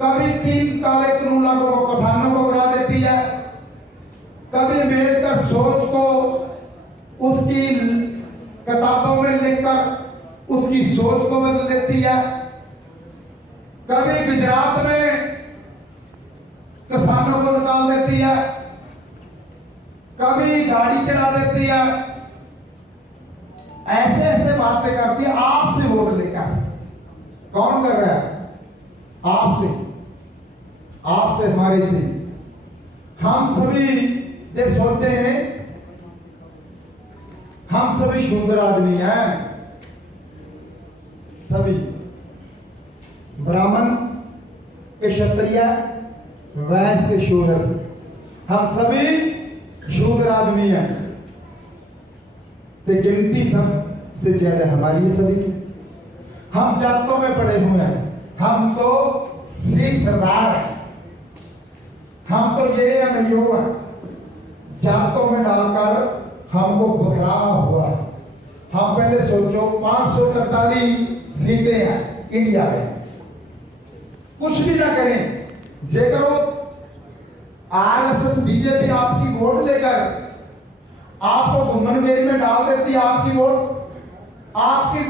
कभी 3 काले कानून लागू को किसानों को गिरा देती है, कभी अम्बेडकर सोच को उसकी किताबों में लिखकर उसकी सोच को बदल देती है, कभी गुजरात में किसानों को निकाल देती है, कभी गाड़ी चला देती है। ऐसे ऐसे बातें करती है आपसे वोट लेकर। कौन कर रहा है? आपसे, आपसे, हमारे से। हम सभी जो सोचे हैं, हम सभी शूद्र आदमी हैं, सभी ब्राह्मण के क्षत्रिय वैश्य शूद्र, हम सभी शूद्र आदमी हैं। तो गिनती सबसे ज्यादा हमारी है सभी की। हम जातों में पड़े हुए हैं, हम तो सिख सरदार हैं, हम तो ये अनयोग है, जातों में डालकर हमको बखरा हुआ है। हम पहले सोचो 543 सीटें हैं इंडिया में, कुछ भी ना करें, जेकर वो आरएसएस बीजेपी आपकी वोट लेकर आपको घुमनगेरी में डाल देती है, आपकी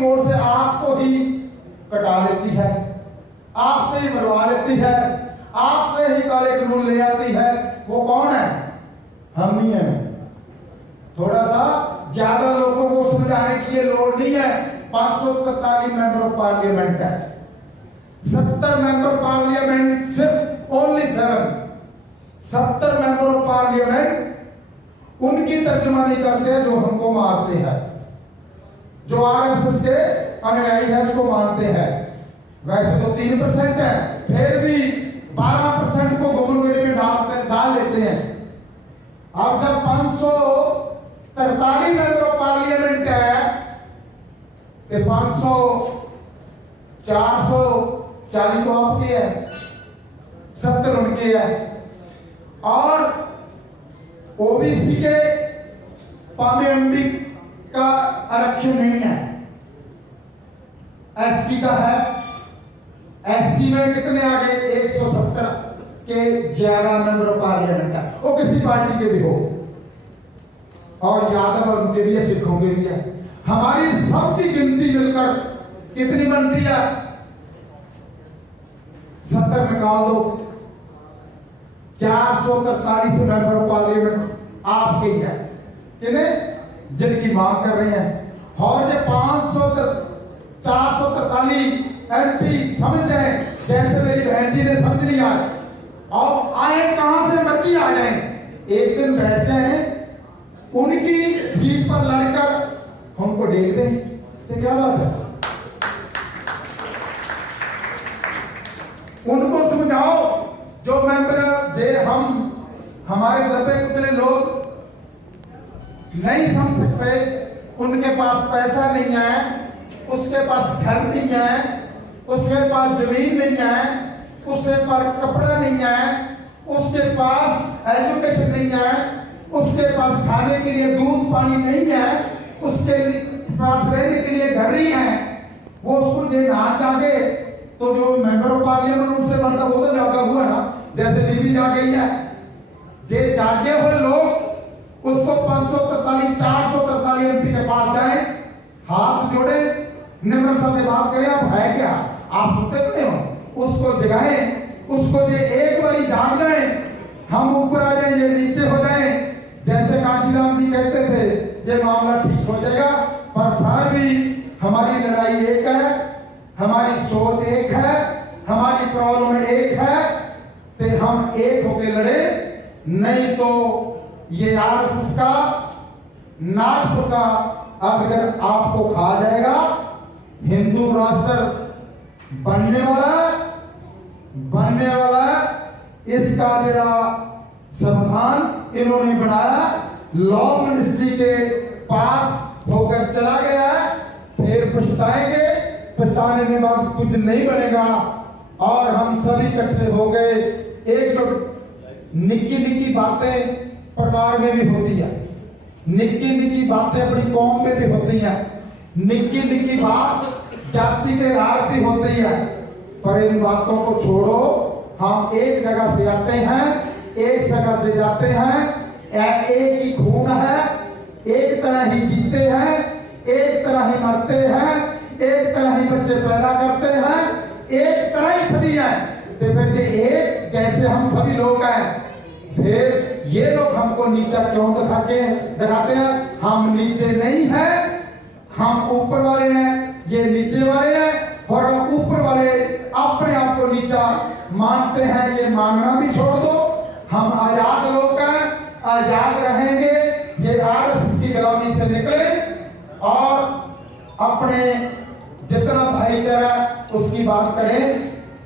वोट से आपको ही कटा लेती है, आपसे ही मरवा लेती है, आपसे ही काले कानून ले आती है। वो कौन है? हम ही हैं। थोड़ा सा ज्यादा लोगों को समझाने की ये लोड़ नहीं है। 543 मेंबर ऑफ पार्लियामेंट है, 70 मेंबर पार्लियामेंट, सिर्फ ओनली 70 मेंबर ऑफ पार्लियामेंट उनकी तर्जुमानी करते हैं जो हमको मारते हैं, जो आरएसएस के अनुयायी है उसको मारते हैं। वैसे तो 3% है, फिर भी 12% को घुमनगेरी में डाल लेते हैं। अब जब 543 मेंबर ऑफ पार्लियामेंट है तो 440 तो आपके है, 70 उनके है, और ओबीसी के पामे एमपी का आरक्षण नहीं है, एससी का है। एससी में कितने आ गए? 170 के 11 मेंबर ऑफ पार्लियामेंट है, वो किसी पार्टी के भी हो, और यादव उनके भी है, सिखों के भी है। हमारी सबकी गिनती मिलकर कितनी बनती है? 70 निकाल दो, 443 मेंबर ऑफ पार्लियामेंट आपके ही है, किन्हें? जिनकी मांग कर रहे हैं। और जो 443 एमपी समझ जाए, जैसे मेरी बहन जी ने समझ लिया, और आए कहां से मर्जी आ जाए, एक दिन बैठ जाए, उनकी सीट पर लड़कर हमको देख दें, तो क्या बात है? उनको समझाओ जो मेंबर जे हम हमारे दबे कुतरे लोग नहीं समझ सकते, उनके पास पैसा नहीं है, उसके पास घर नहीं है, उसके पास जमीन नहीं है, उसके पास कपड़ा नहीं है, उसके पास एजुकेशन नहीं है, उसके पास खाने के लिए दूध पानी नहीं है, उसके पास रहने के लिए घर नहीं है, वो उसको जे ना जागे तो जो मेंबर ऑफ पार्लियामेंट उनसे बनता वो तो जागा हुआ ना, जैसे बीबी जा गई है। जे जागे हुए लोग उसको 543 443 एमपी के पास जाए, हाथ जोड़े, निम्रता से बात करें, आप है क्या, आप सुनते क्यों हो? उसको जगाएं, उसको जे एक बारी जाग जाए, हम ऊपर आ जाए, ये नीचे हो जाए। जैसे काशीराम जी कहते थे ये मामला ठीक हो जाएगा, पर फिर भी हमारी लड़ाई एक है, हमारी सोच एक है, हमारी प्रॉब्लम एक है, तो हम एक होकर लड़े, नहीं तो ये आरएसएस का नागपुर का अजगर आपको खा जाएगा। हिंदू राष्ट्र बनने वाला इसका जरा संविधान इन्होंने बनाया, लॉ मिनिस्ट्री के पास होकर चला गया, फिर पछताएंगे, पछताने के बाद कुछ नहीं बनेगा। और हम सभी इकट्ठे हो गए, एक जो निक्की निक्की बातें परिवार में भी होती है, निक्की निक्की बातें अपनी कौम में भी होती हैं, निक्की निक्की बात जाति के आर भी होती है, पर इन बातों को छोड़ो। हम एक जगह से आते हैं, एक जगह से जाते हैं, एक ही खून है, एक तरह ही जीते हैं, एक तरह ही मरते हैं, एक तरह ही बच्चे पैदा करते हैं, एक तरह ही सभी है। तो फिर एक जैसे हम सभी लोग हैं, फिर ये लोग हमको नीचा क्यों दिखाते हैं? हम नीचे नहीं हैं, हम ऊपर वाले हैं, ये नीचे वाले हैं, और ऊपर वाले अपने आप को नीचा मानते हैं। ये मानना भी छोड़ दो, हम आजाद लोग हैं, आजाद रहेंगे। ये आरएसएस की गुलामी से निकले और अपने जितना भाईचारा उसकी बात करें,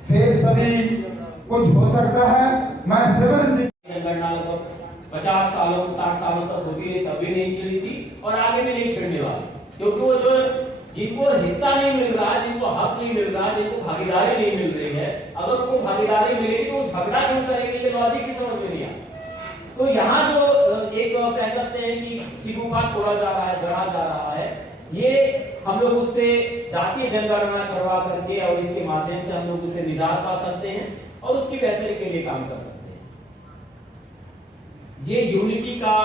फिर सभी कुछ हो सकता है। मैं जनगणना लगभग 50 सालों 60 सालों तक होती रही, तब भी नहीं चली थी और आगे भी नहीं छिड़ने वाली, क्योंकि वो जो जिनको हिस्सा नहीं मिल रहा, जिनको हक नहीं मिल रहा, जिनको भागीदारी नहीं मिल रही है, अगर उनको भागीदारी मिलेगी तो वो झगड़ा क्यों करेंगे? ये लॉजिक ही समझ में नहीं आता। तो यहाँ जो एक कह सकते हैं कि शिकूफा छोड़ा जा रहा है, गढ़ा जा रहा है, ये हम लोग उससे जातीय जनगणना करवा करके और इसके माध्यम से हम लोग उससे निजात पा सकते हैं और उसकी बेहतरी के लिए काम कर सकते हैं। ये यूनिटी का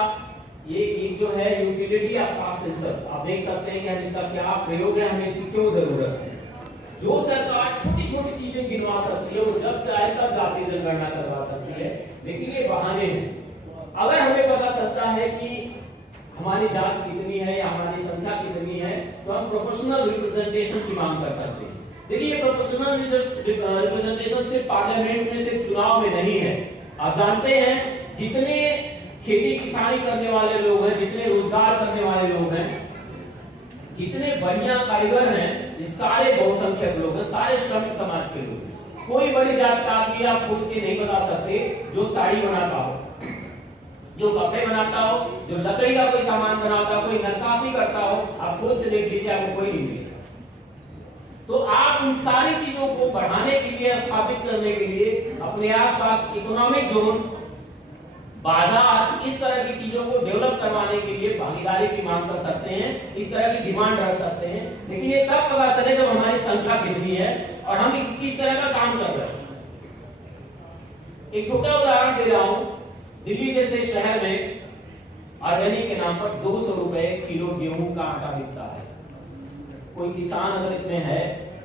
ये एक जो है यूटिलिटी ऑफ कास्ट सेंसस, आप देख सकते हैं कि हम इसका क्या प्रयोग है, हमें इसकी क्यों जरूरत है। जो सरकार छोटी छोटी चीजें गिनवा सकती है, वो जब चाहे तब जातीय जनगणना करवा सकती है, लेकिन ये बहाने हैं। अगर हमें पता चलता है कि हमारी जात कितनी है या हमारी संख्या कितनी है, तो हम प्रोपोर्शनल रिप्रेजेंटेशन की मांग कर सकते हैं। देखिए, ये प्रोपोर्शनल रिप्रेजेंटेशन सिर्फ पार्लियामेंट में, सिर्फ चुनाव में नहीं है। आप जानते हैं जितने खेती किसानी करने वाले लोग हैं, जितने रोजगार करने वाले लोग हैं, जितने बढ़िया कारीगर हैं, ये सारे बहुसंख्यक लोग हैं, सारे श्रमिक समाज के लोग हैं। कोई बड़ी जात का आदमी आप खोज के नहीं बता सकते जो साड़ी बनाता हो, जो कपड़े बनाता हो, जो लकड़ी का कोई सामान बनाता हो, कोई नक्काशी करता हो, आप खोज से देख लीजिए, आपको कोई नहीं मिलेगा। तो आप उन सारी चीजों को बढ़ाने के लिए, स्थापित करने के लिए अपने आसपास इकोनॉमिक जोन, बाजार, इस तरह की चीजों को डेवलप करवाने के लिए भागीदारी की मांग कर सकते हैं, इस तरह की डिमांड रख सकते हैं। लेकिन ये तब पता चले जब हमारी संख्या कितनी है और हम किस तरह का काम कर रहे हैं। एक छोटा उदाहरण दे रहा हूं, दिल्ली जैसे शहर में ऑर्गेनिक के नाम पर 200 रुपए किलो गेहूं का आटा बिकता है। कोई किसान अगर इसमें है,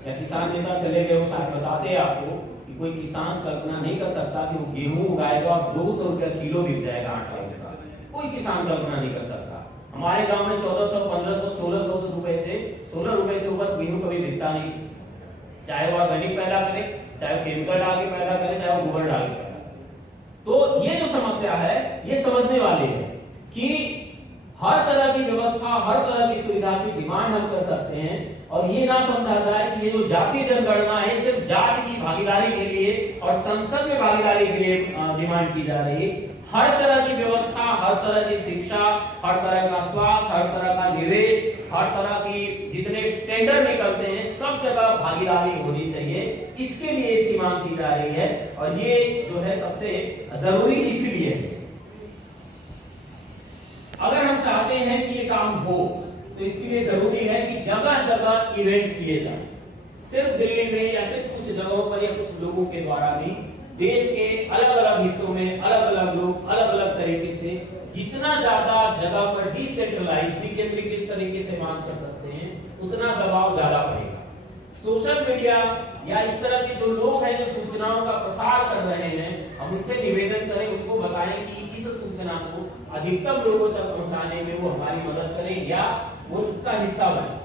या किसान नेता चले गए, वो शायद बताते हैं आपको कि कोई किसान कल्पना नहीं कर सकता कि वो गेहूं उगाएगा और 200 रुपए किलो बिक जाएगा आटा उसका। कोई किसान कल्पना नहीं कर सकता। हमारे गांव में 1400, 1500, 1600 रुपए से 16 रुपए से ऊपर गेहूं कभी बिकता नहीं, चाहे वो ऑर्गेनिक पैदा करे, चाहे वो केमिकल डाल के पैदा करे, चाहे वो गोबर डाल के पैदा करे। तो ये जो समस्या है, ये समझने वाली है कि हर तरह की व्यवस्था, हर तरह की सुविधा की डिमांड हम कर सकते हैं, और ये ना समझा जाए कि ये जो जातीय जनगणना है सिर्फ जाति की भागीदारी के लिए और संसद में भागीदारी के लिए डिमांड की जा रही है। हर तरह की व्यवस्था, हर तरह की शिक्षा, हर तरह का स्वास्थ्य, हर तरह का निवेश, हर तरह की जितने टेंडर निकलते हैं, सब जगह भागीदारी होनी चाहिए। इसके लिए इसकी मांग की जा रही है, और ये जो है सबसे जरूरी इसलिए है। अगर हम चाहते हैं कि ये काम हो, तो इसके लिए जरूरी है कि जगह जगह इवेंट किए जाएं। सिर्फ दिल्ली में या सिर्फ कुछ जगहों पर या कुछ लोगों के द्वारा नहीं, देश के अलग अलग हिस्सों में अलग अलग लोग अलग अलग तरीके से जितना ज्यादा जगह पर डिसेंट्रलाइज, विकेंद्रीकृत तरीके से मांग कर सकते हैं, उतना दबाव ज्यादा पड़ेगा। सोशल मीडिया या इस तरह के जो लोग हैं जो सूचनाओं का प्रसार कर रहे हैं, हम उनसे निवेदन करें, उनको बताएं कि इस सूचना को अधिकतम लोगों तक पहुंचाने में वो हमारी मदद करें या वो उसका हिस्सा बने।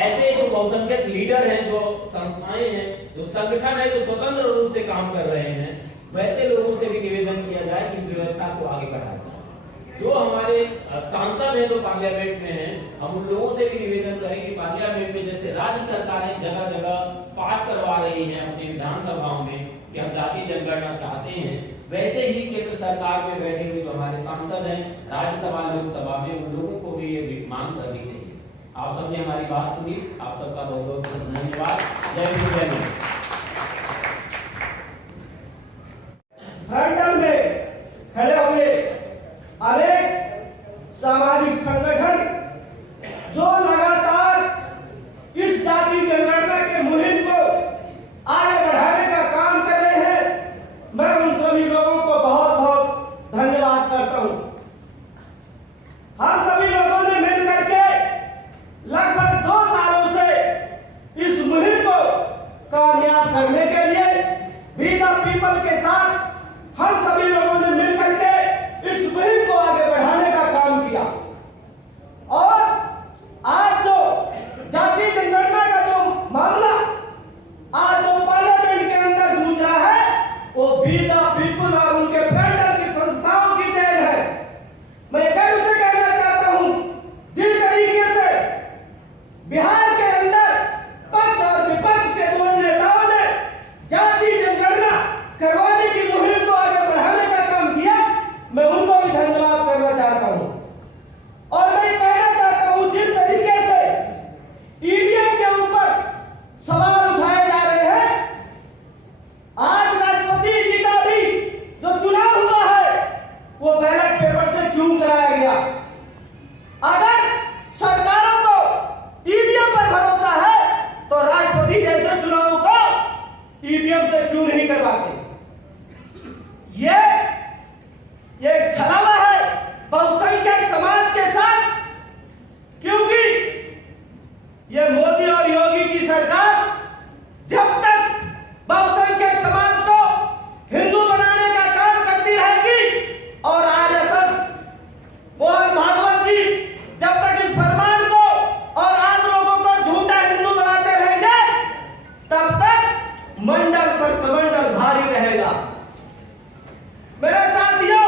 ऐसे जो बहुसंख्यक लीडर हैं, जो संस्थाएं हैं, जो संगठन है, जो स्वतंत्र रूप से काम कर रहे हैं, वैसे लोगों से भी निवेदन किया जाए कि इस व्यवस्था को आगे बढ़ाया जाए। जो हमारे सांसद हैं, जो पार्लियामेंट में हैं, हम उन लोगों से भी निवेदन करें कि पार्लियामेंट में जैसे राज्य सरकारें जगह जगह पास करवा रही हैं अपनी विधानसभाओं में कि हम जातीय जनगणना चाहते हैं, वैसे ही केंद्र सरकार में बैठे हुए जो हमारे सांसद हैं, राज्यसभा, लोकसभा में, उन लोगों को भी ये मांग करनी चाहिए। आप सबने हमारी बात सुनी, आप सबका बहुत बहुत धन्यवाद। जय हिंद, जय हिंद। फ्रंटल में खड़े हुए अनेक सामाजिक संगठन जो लगातार इस जाति जनगणना के मुहिम को आगे बढ़ाने का काम कर रहे हैं, मैं उन सभी लोगों को बहुत बहुत धन्यवाद करता हूं। हम सभी लोगों ने मिलकर के लगभग 2 सालों से इस मुहिम को कामयाब करने के लिए वी द पीपल के साथ हम सभी लोगों ने मिलकर के इस मुहिम को आगे बढ़ाने का काम किया। और आज जो जातीय जनगणना का जो मामला आज जो पार्लियामेंट के अंदर गूंज रहा है, वो वी द पीपल और उनके फ्रंटल की संस्थाओं की देन है। मैं गर्व से कहना चाहता हूं, जिस तरीके से बिहार के अंदर पक्ष और विपक्ष के दोनों नेताओं ने जातीय जनगणना करवाने की मुहिम को आगे बढ़ाने का काम किया, मैं उनको भी धन्यवाद करना चाहता हूं। और मैं कहना चाहता हूं, जिस तरीके से ईवीएम के ऊपर सवाल उठाए जा रहे हैं, आज राष्ट्रपति जी का भी जो चुनाव हुआ है वो बैलेट पेपर से क्यों कराया गया? अगर सरकारों को ईवीएम पर भरोसा है तो राष्ट्रपति जैसे चुनाव को ईवीएम से क्यों नहीं करवाते? ये छलावा है बहुसंख्यक समाज के साथ, क्योंकि ये मोदी और योगी की सरकार जब तक बहुसंख्यक समाज को हिंदू बनाने का काम करती रहेगी और आरएसएस मोहन भागवत जी जब तक इस फरमान को और आप लोगों को झूठा हिंदू बनाते रहेंगे, तब तक मंडल पर कमंडल भारी रहेगा। मेरे साथियों,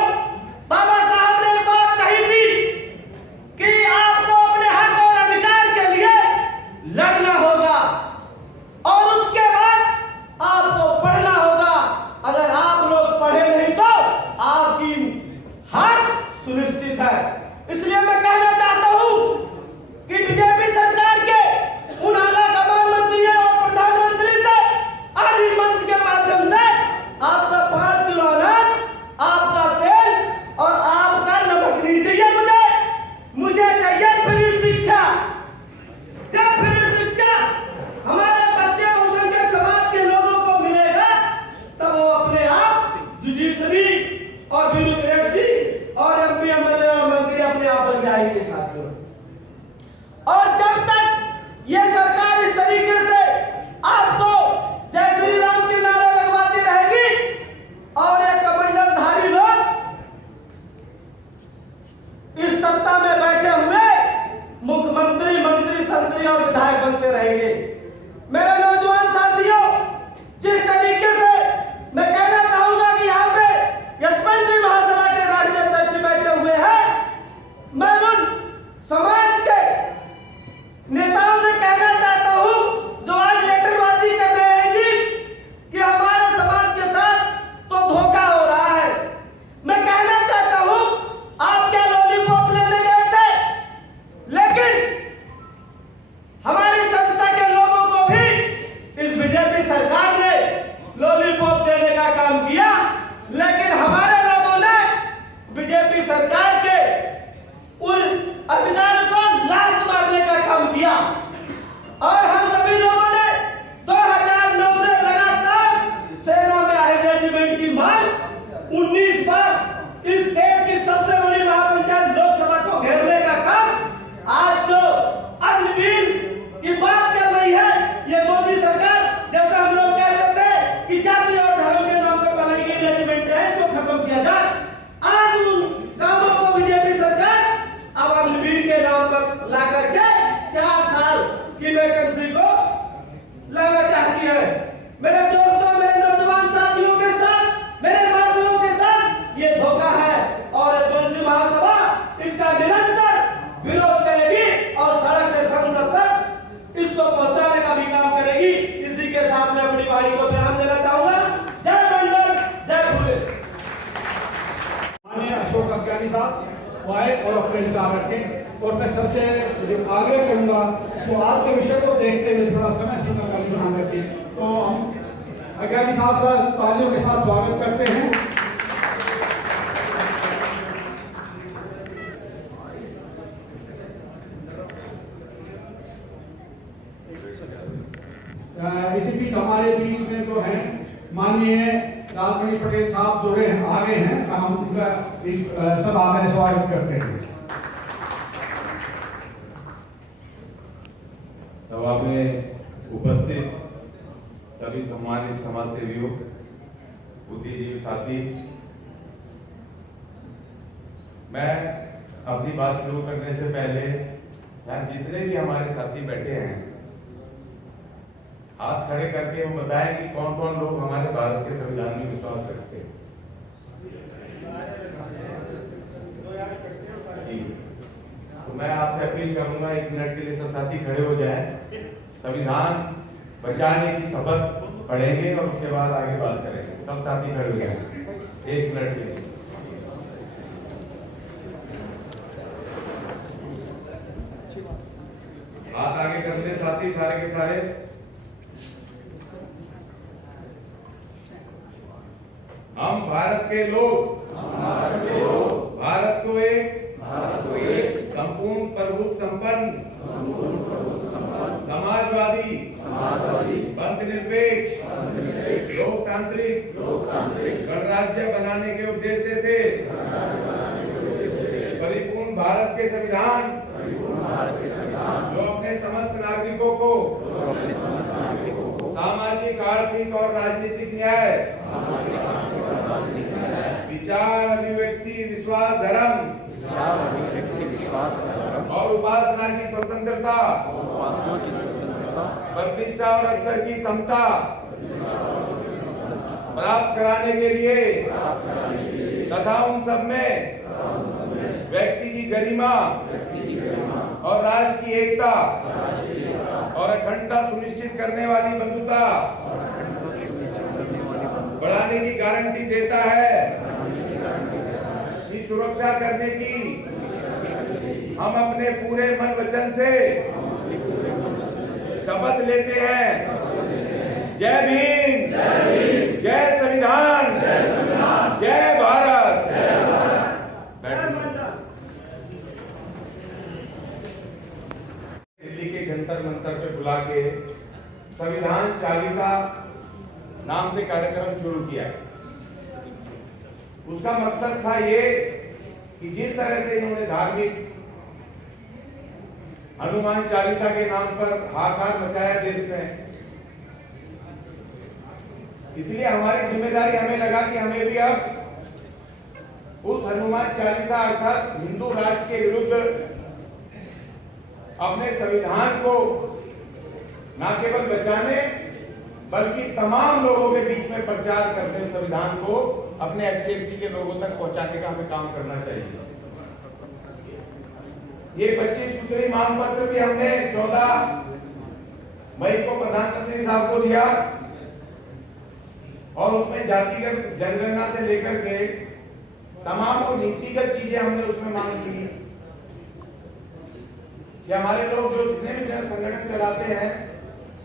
बाबा साहब ने एक बात कही थी कि आपको अपने हक और अधिकार के लिए लड़ना होगा और उसके बाद आपको पढ़ना होगा। अगर आप लोग पढ़े नहीं तो आपकी हार पार्टी को पैगाम देना चाहूंगा। जय मंडल, जय भोले। माननीय अशोक अज्ञानी साहब वो आए और अपने विचार रखें, और मैं सबसे आग्रह करूंगा तो आज के विषय को देखते हुए थोड़ा समय सीमा का भी ध्यान रखें। तो हम अज्ञानी साहब का तालियों के साथ स्वागत करते हैं। इसी बीच हमारे बीच में जो है माननीय राजमणि पटेल साहब जुड़े हैं, आगे हैं, हम उनका इस सभा में स्वागत करते हैं। सभा में उपस्थित सभी सम्मानित समाज सेवियों, बुद्धिजीवी साथी, मैं अपनी बात शुरू करने से पहले यहाँ जितने भी हमारे साथी बैठे हैं हाथ खड़े करके वो बताएं कि कौन कौन लोग हमारे भारत के संविधान में विश्वास रखते हैं। जी, तो मैं आपसे अपील करूंगा 1 मिनट के लिए सब साथी खड़े हो जाएं, संविधान बचाने की शपथ पढ़ेंगे और उसके बाद आगे बात करेंगे। सब साथी खड़े हो जाएं 1 मिनट के लिए। हाथ आगे कर ले साथी सारे के सारे। हम भारत के लोग भारत को एक संपूर्ण प्रभुत्व संपन्न समाजवादी धर्मनिरपेक्ष लोकतांत्रिक गणराज्य बनाने के उद्देश्य से परिपूर्ण भारत के संविधान जो अपने समस्त नागरिकों को सामाजिक, आर्थिक और राजनीतिक न्याय, विचार, अभिव्यक्ति, विश्वास, धर्म और उपासना की स्वतंत्रता, प्रतिष्ठा और अवसर की समता प्राप्त कराने के लिए तथा उन सब में व्यक्ति की गरिमा और राष्ट्र की एकता और अखंडता सुनिश्चित करने वाली बंधुता बढ़ाने की गारंटी देता है कि सुरक्षा करने की हम अपने पूरे मन वचन से शपथ लेते हैं। जय भीम, जय संविधान, जय भारत। दिल्ली के जंतर मंतर पे बुला के संविधान 40 नाम से कार्यक्रम शुरू किया। उसका मकसद था ये कि जिस तरह से इन्होंने धार्मिक हनुमान चालीसा के नाम पर हाहाकार मचाया देश में, इसलिए हमारी जिम्मेदारी हमें लगा कि हमें भी अब उस हनुमान चालीसा अर्थात हिंदू राष्ट्र के विरुद्ध अपने संविधान को न केवल बचाने बल्कि तमाम लोगों के बीच में प्रचार करने, संविधान को अपने SC/ST के लोगों तक पहुंचाने का हमें काम करना चाहिए। ये 25 सूत्री मांग पत्र भी हमने 14 मई को प्रधानमंत्री साहब को दिया और उसमें जातिगत जनगणना से लेकर के तमाम और नीतिगत चीजें हमने उसमें मांग की कि हमारे लोग जो जितने भी संगठन चलाते हैं,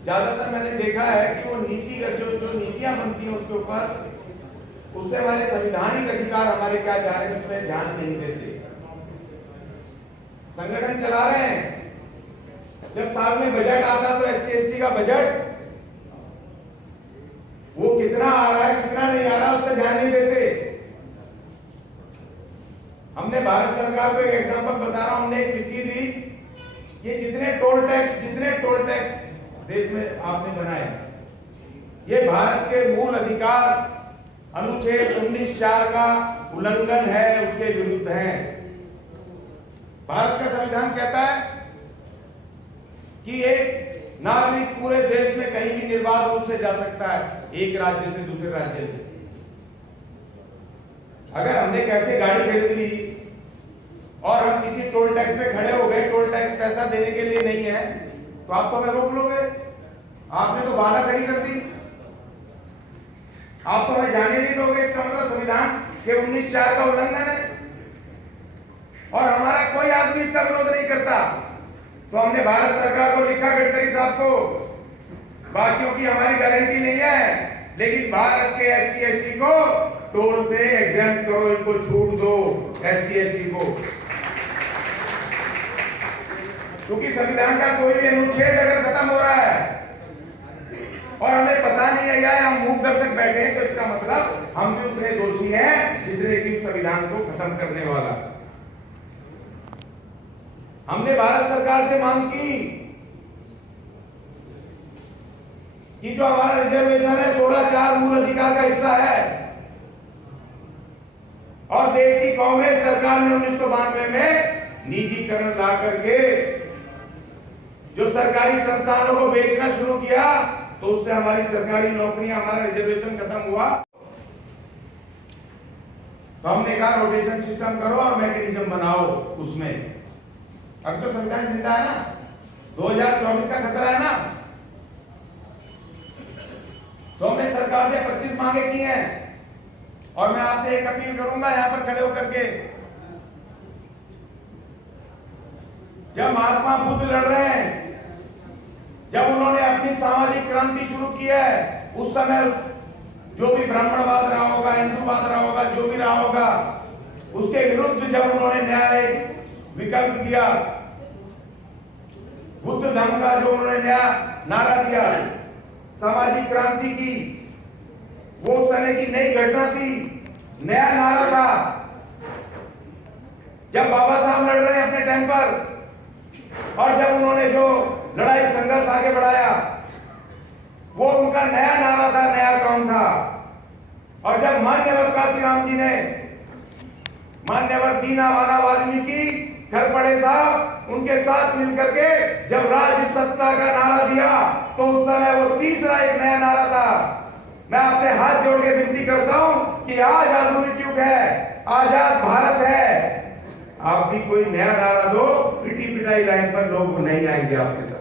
ज्यादातर मैंने देखा है कि वो नीतिगत जो नीतियां बनती हैं उसके ऊपर उससे हमारे संवैधानिक अधिकार हमारे क्या जा रहे हैं उसमें ध्यान नहीं देते। संगठन चला रहे हैं, जब साल में बजट आता तो SC/ST का बजट वो कितना आ रहा है कितना नहीं आ रहा उस पर ध्यान नहीं देते। हमने भारत सरकार को एक एग्जांपल बता रहा हूं, हमने एक चिट्ठी दी कि जितने टोल टैक्स देश में आपने बनाए, ये भारत के मूल अधिकार अनुच्छेद 19(4) का उल्लंघन है, उसके विरुद्ध है। भारत का संविधान कहता है कि एक नागरिक पूरे देश में कहीं भी निर्बाध रूप से जा सकता है, एक राज्य से दूसरे राज्य में। अगर हमने कैसे गाड़ी खरीद ली और हम किसी टोल टैक्स पे खड़े हो गए, टोल टैक्स पैसा देने के लिए नहीं है, तो आप तो हमें रोक लोगे। आपने तो बाधा खड़ी कर दी, आप तो हमें जाने नहीं दोगे, इसका मतलब संविधान के 19(4) का उल्लंघन है और हमारा कोई आदमी इसका विरोध नहीं करता। तो हमने भारत सरकार को लिखा, गडकरी साहब को, बाकियों की हमारी गारंटी नहीं है, लेकिन भारत के SC/ST को टोल से एग्जाम करो, इनको छूट दो SC/ST को, क्योंकि संविधान का कोई भी अनुच्छेद अगर खत्म हो रहा है और हमें पता नहीं है या हम मुंह दर्शक बैठे हैं, तो इसका मतलब हम भी उतने दोषी हैं जितने कि संविधान को खत्म करने वाला। हमने भारत सरकार से मांग की कि जो हमारा रिजर्वेशन है 16(4) मूल अधिकार का हिस्सा है और देश की कांग्रेस सरकार ने 1992 में निजीकरण ला करके जो सरकारी संस्थानों को बेचना शुरू किया, तो उससे हमारी सरकारी नौकरियां, हमारा रिजर्वेशन खत्म हुआ। तो हमने कहा रोटेशन सिस्टम करो और मैकेनिज्म बनाओ उसमें। अब तो संविधान जिंदा है ना, 2024 का खतरा है ना, तो हमने सरकार से 25 मांगे की हैं और मैं आपसे एक अपील करूंगा यहां पर खड़े होकर के, जब महात्मा बुद्ध लड़ रहे हैं, जब उन्होंने अपनी सामाजिक क्रांति शुरू की है, उस समय जो भी ब्राह्मणवाद रहा होगा, हिंदूवाद रहा होगा, जो भी रहा होगा, उसके विरुद्ध जब उन्होंने नया एक विकल्प दिया, बुद्ध धर्म का जो उन्होंने नया नारा दिया, सामाजिक क्रांति की, वो उस समय की नई घटना थी, नया नारा था। जब बाबा साहब लड़ रहे हैं अपने टाइम पर और जब उन्होंने जो लड़ाई संघर्ष आगे बढ़ाया, वो उनका नया नारा था, नया काम था। और जब मान्यवर काशीराम जी ने, मान्यवर दीनावाला वाल्मीकि घर पड़े साहब, उनके साथ मिलकर के जब राज सत्ता का नारा दिया, तो उस समय वो तीसरा एक नया नारा था। मैं आपसे हाथ जोड़ के विनती करता हूं कि आज आधुनिक युग है, आजाद भारत है, आप भी कोई नया नारा दो, पिटी पिटाई लाइन पर लोग नहीं आएंगे आपके साथ।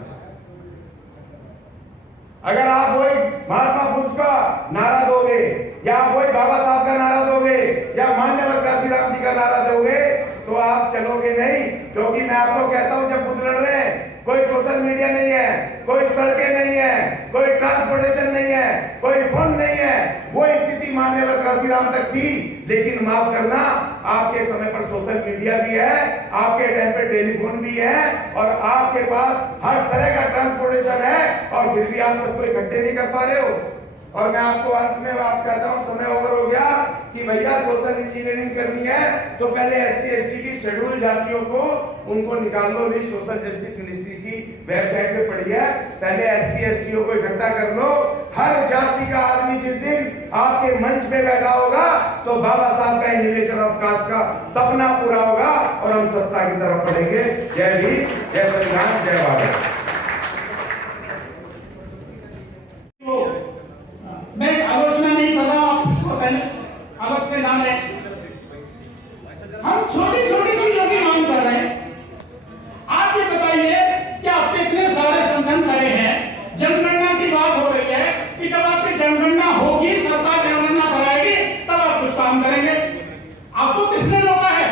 अगर आप वही महात्मा बुद्ध का नारा दोगे या आप वही बाबा साहब का नारा दोगे या मान्यवर काशीराम जी का नारा दोगे, तो आप चलोगे नहीं। क्योंकि मैं आपको कहता हूं, जब बुद्ध लड़ रहे हैं, कोई सोशल मीडिया नहीं है, कोई सड़कें नहीं है, कोई ट्रांसपोर्टेशन नहीं है, कोई फोन नहीं है। वो स्थिति मान्यवर काशीराम तक थी, लेकिन माफ करना, आपके समय पर सोशल मीडिया भी है, आपके टाइम पे टेलीफोन भी है और आपके पास हर तरह का ट्रांसपोर्टेशन है, और फिर भी आप सबको इकट्ठे नहीं कर पा रहे हो। और मैं आपको अंत में बात कहता हूं, समय ओवर हो गया कि भैया सोशल इंजीनियरिंग करनी है तो पहले SC/ST की शेड्यूल जातियों को उनको निकाल लो लिस्ट, सोशल जस्टिस मिनिस्ट्री की वेबसाइट पे पड़ी है। पहले SC/ST को इकट्ठा कर लो। हर जाति का आदमी जिस दिन आपके मंच पे बैठा होगा, तो बाबा साहब का एलिवेशन ऑफ कास्ट का सपना पूरा होगा और हम सत्ता की तरफ बढ़ेंगे। जय भीम, जय संविधान, जय भारत। मैं आलोचना नहीं कर रहा हूं, उसको पहले अलग से नाम है। हम छोटी छोटी चीजों की मांग कर रहे हैं। आप ये बताइए कि आपके इतने सारे संगठन करे हैं, जनगणना की बात हो रही है कि जब आपकी जनगणना होगी, सरकार जनगणना कराएगी, तब आप कुछ काम करेंगे। आपको किसने रोका है?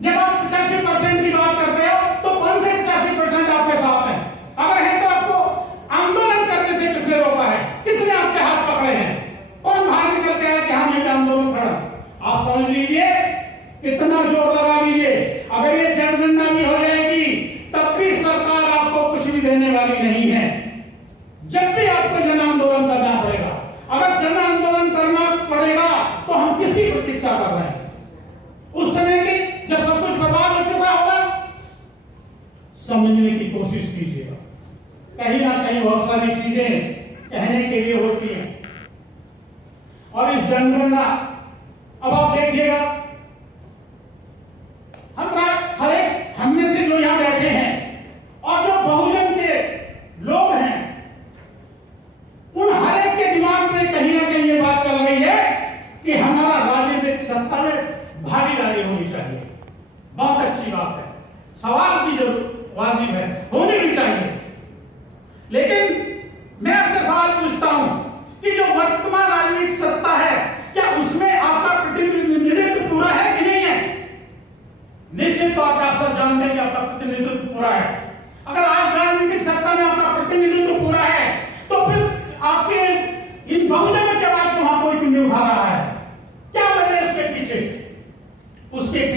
जब आप 85% की बात करते हो, तो कौन से 85% आपके साथ हैं? अगर है तो आपको आंदोलन करने से किसने रोका है? किसने आपके हाथ पकड़े हैं? कौन बाहर निकल के आया कि हम ये आंदोलन खड़ा? आप समझ लीजिए, कितना जोर लगा लीजिए, अगर ये जनगणना भी हो जाएगी, तब भी सरकार आपको कुछ भी देने वाली नहीं है। जब भी आपको जन आंदोलन करना पड़ेगा। अगर जन आंदोलन करना पड़ेगा तो हम किसी प्रतीक्षा कर रहे हैं? उस समय की जब सब कुछ बर्बाद हो चुका होगा। समझने की कोशिश कीजिएगा, कहीं ना कहीं बहुत सारी चीजें कहने के लिए होती हैं। और इस जनगणना, अब आप देखिएगा, हर एक हम में से जो यहां बैठे हैं और जो बहुजन के लोग हैं, उन हर एक के दिमाग में कहीं ना कहीं ये बात चल रही है कि हमारा राजनीतिक सत्ता में भागीदारी होनी चाहिए। बहुत अच्छी बात है, सवाल भी जरूर वाजिब है, होनी भी चाहिए। लेकिन मैं आपसे सवाल पूछता हूं कि जो वर्तमान राजनीतिक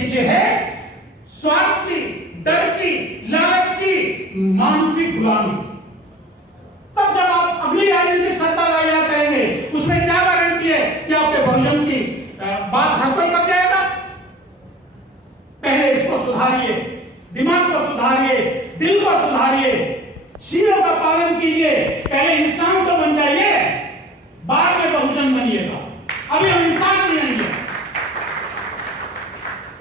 पीछे है स्वार्थ की, डर की, लालच की मानसिक गुलामी। तब जब आप अगली राजनीतिक सत्ता तैयार करेंगे, उसमें क्या गारंटी है कि आपके बहुजन की बात हर कोई कर जाएगा? पहले इसको सुधारिए, दिमाग को सुधारिए, दिल को सुधारिए, शीलों का पालन कीजिए। पहले इंसान तो बन जाइए, बाद में बहुजन बनिएगा। अभी हम इंसान नहीं है।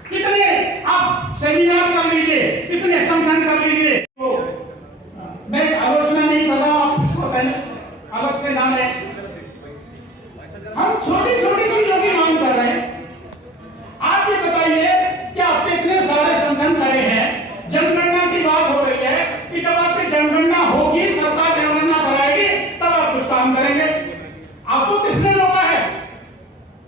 कितने आप सेमिनार कर लीजिए, कितने संगठन कर लीजिए, तो मैं आलोचना नहीं कर रहा हूं, आप उसको पहले अलग से जाने। हम छोटी छोटी चीजों की मांग कर रहे हैं। आप ये बताइए कि आपके इतने सारे संगठन करे हैं, जनगणना की बात हो रही है कि जब आपकी जनगणना होगी, सरकार जनगणना कराएगी, तब आप कुछ काम करेंगे। आपको किसने रोका है?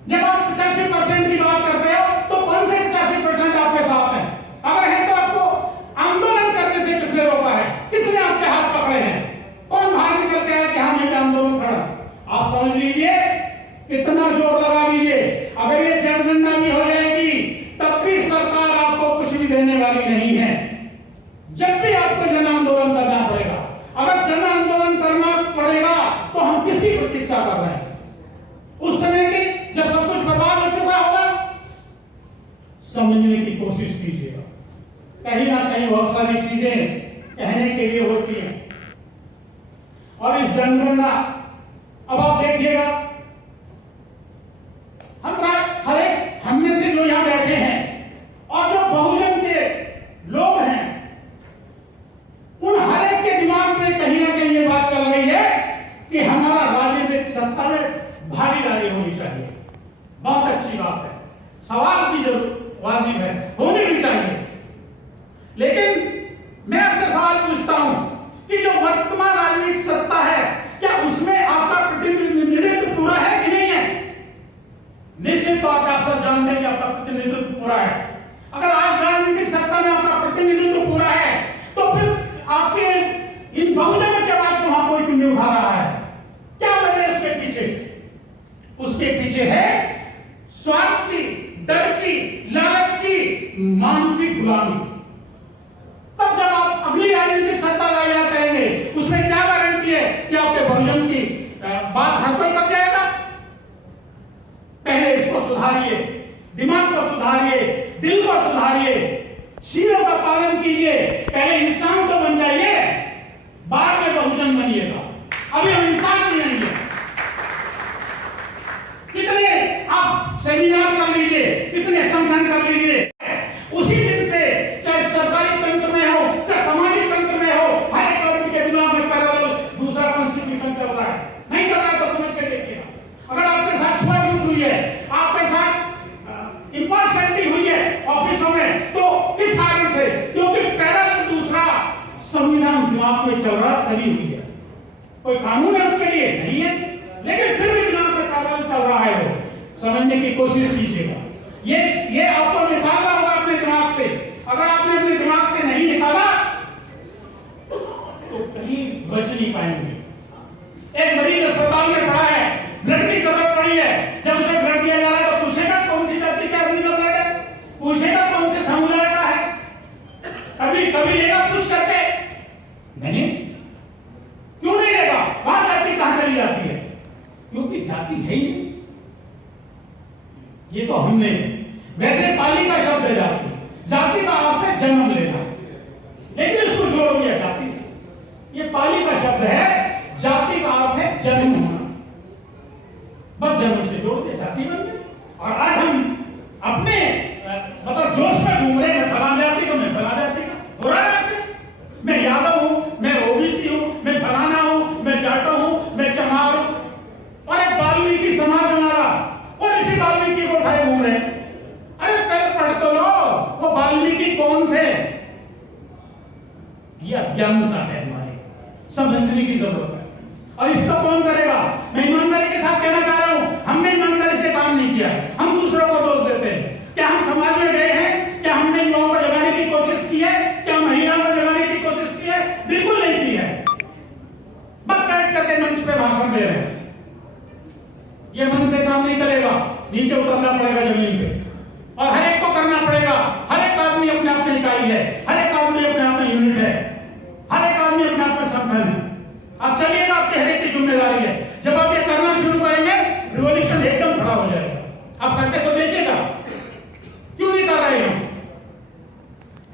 जब आप 85% की बात करते हो तो कौन से 85% आपके साथ हैं? अगर है तो आपको आंदोलन करने से किसने रोका है? किसने आपके हाथ पकड़े हैं? कौन बाहर निकल के आया कि हम ये आंदोलन खड़ा? आप समझ लीजिए, कितना जोर लगा लीजिए, अगर ये जनगणना भी हो जाएगी तब भी सरकार आपको कुछ भी देने वाली नहीं है। जब भी आपको जन आंदोलन करना पड़ेगा। अगर जन आंदोलन करना पड़ेगा तो हम किसकी प्रतीक्षा कर रहे हैं? उस समय की जब सब कुछ बर्बाद हो चुका होगा। समझने की कोशिश कीजिएगा। कहीं ना कहीं बहुत सारी चीजें कहने के लिए होती हैं। और इस जनगणना, अब आप देखिएगा, हर एक हम में से जो यहां बैठे हैं और जो बहुजन के लोग हैं, उन हर एक के दिमाग में कहीं ना कहीं ये बात चल रही है कि हमारा राजनीतिक सत्ता में भागीदारी होनी चाहिए। बहुत अच्छी बात है, सवाल भी जरूर वाजिब है, होनी भी चाहिए। लेकिन मैं आपसे सवाल पूछता हूं कि जो वर्तमान राजनीतिक सत्ता है, क्या उसमें आपका प्रतिनिधित्व पूरा है कि नहीं है? निश्चित तौर पर आप सब जानते हैं कि आपका प्रतिनिधित्व पूरा है। अगर आज राजनीतिक सत्ता में आपका प्रतिनिधित्व पूरा है, तो फिर आपके इन बहुजनों के आवाज को वहां कोई क्यों नहीं उठा रहा है? क्या वजह है उसके पीछे? उसके पीछे है स्वार्थ की, डर की, लालच की मानसिक गुलामी। तब जब आप अगली राजनीतिक सत्ता तैयार करेंगे, उसमें क्या गारंटी है कि आपके बहुजन की बात हर कोई कर जाएगा? पहले इसको सुधारिए, दिमाग को सुधारिए, दिल को सुधारिए, शीलों का पालन कीजिए। पहले इंसान तो बन जाइए, बाद में बहुजन बनिएगा। अभी हम इंसान नहीं है। कितने आप सेमिनार कर लीजिए, कितने संगठन कर लीजिए, उसी दिन से चाहे सरकारी तंत्र में हो, चाहे सामाजिक तंत्र में हो, हर एक आदमी के दिमाग में पैरेलल दूसरा कॉन्स्टिट्यूशन चल रहा है। नहीं चल रहा तो समझ के देखिएगा। अगर आपके साथ छुआछूत हुई है, आपके साथ इंपार्शियलिटी हुई है ऑफिसों में, तो इस कारण से, क्योंकि पैरेलल दूसरा संविधान दिमाग में चल रहा तभी हुई है। कोई कानून है उसके लिए नहीं है, लेकिन फिर भी दिमाग में पैरेलल चल रहा है। वो समझने की कोशिश कीजिएगा। ये आपको निकालना होगा अपने दिमाग से। अगर आपने अपने दिमाग से नहीं निकाला तो कहीं बच नहीं पाएंगे। एक मरीज अस्पताल में पड़ा है, ब्लड की जरूरत पड़ी है, जब उसे ब्लड दिया जा रहा है तो पूछेगा कौन सी जाति का आदमी का ब्लड है, पूछेगा कौन से समुदाय का है? कभी लेगा पूछ करके? नहीं। क्यों नहीं लेगा? वहां जाति कहां चली जाती है? क्योंकि जाति है ही नहीं। ये तो हमने, वैसे पाली का शब्द है जाति, जाति का अर्थ है जन्म लेना, लेकिन इसको जोड़ दिया जाति से। ये पाली का शब्द है, जाति का अर्थ है जन्म होना, बस जन्म से जोड़ दिया, जाति बन गई। और आज हम अपने मतलब जोश में घूम रहे हैं, फलाना जाति का, मैं फलाना जाति का। हो रहा है ऐसे? मैं यादव हूं, मैं ओबीसी हूं, मैं फलाना हूं, मैं जाटो हूं, मैं चमार हूं, और एक वाल्मीकि समाज हमारा, और इसी वाल्मीकि को उठाए घूम रहे हैं। अरे पहले पढ़ तो लो, वो वाल्मीकि कौन थे? ये अज्ञानता है, हमारी समझने की जरूरत है। और इसका कौन करेगा? मैं ईमानदारी के साथ कहना चाह रहा हूं, हमने ईमानदारी से काम नहीं किया, हम दूसरों को दोष देते हैं। क्या हम समाज में गए हैं? क्या हमने युवाओं को जगाने की कोशिश की है? क्या महिलाओं को जगाने की कोशिश की है? बिल्कुल नहीं की है। बस बैठ करके मंच पे भाषण दे रहे हैं। ये मन से काम नहीं चलेगा, नीचे उतरना पड़ेगा जमीन पे। और हर एक को करना पड़ेगा। हर एक आदमी अपने अपने इकाई है, हर एक आदमी अपने अपने यूनिट है, हर एक आदमी अपने अपने संगठन है। अब चलिएगा, आपके हर एक की जिम्मेदारी है। जब आप ये करना शुरू करेंगे, रिवॉल्यूशन एकदम खड़ा हो जाएगा। आप करके तो देखिएगा। क्यों नहीं कर रहे हम?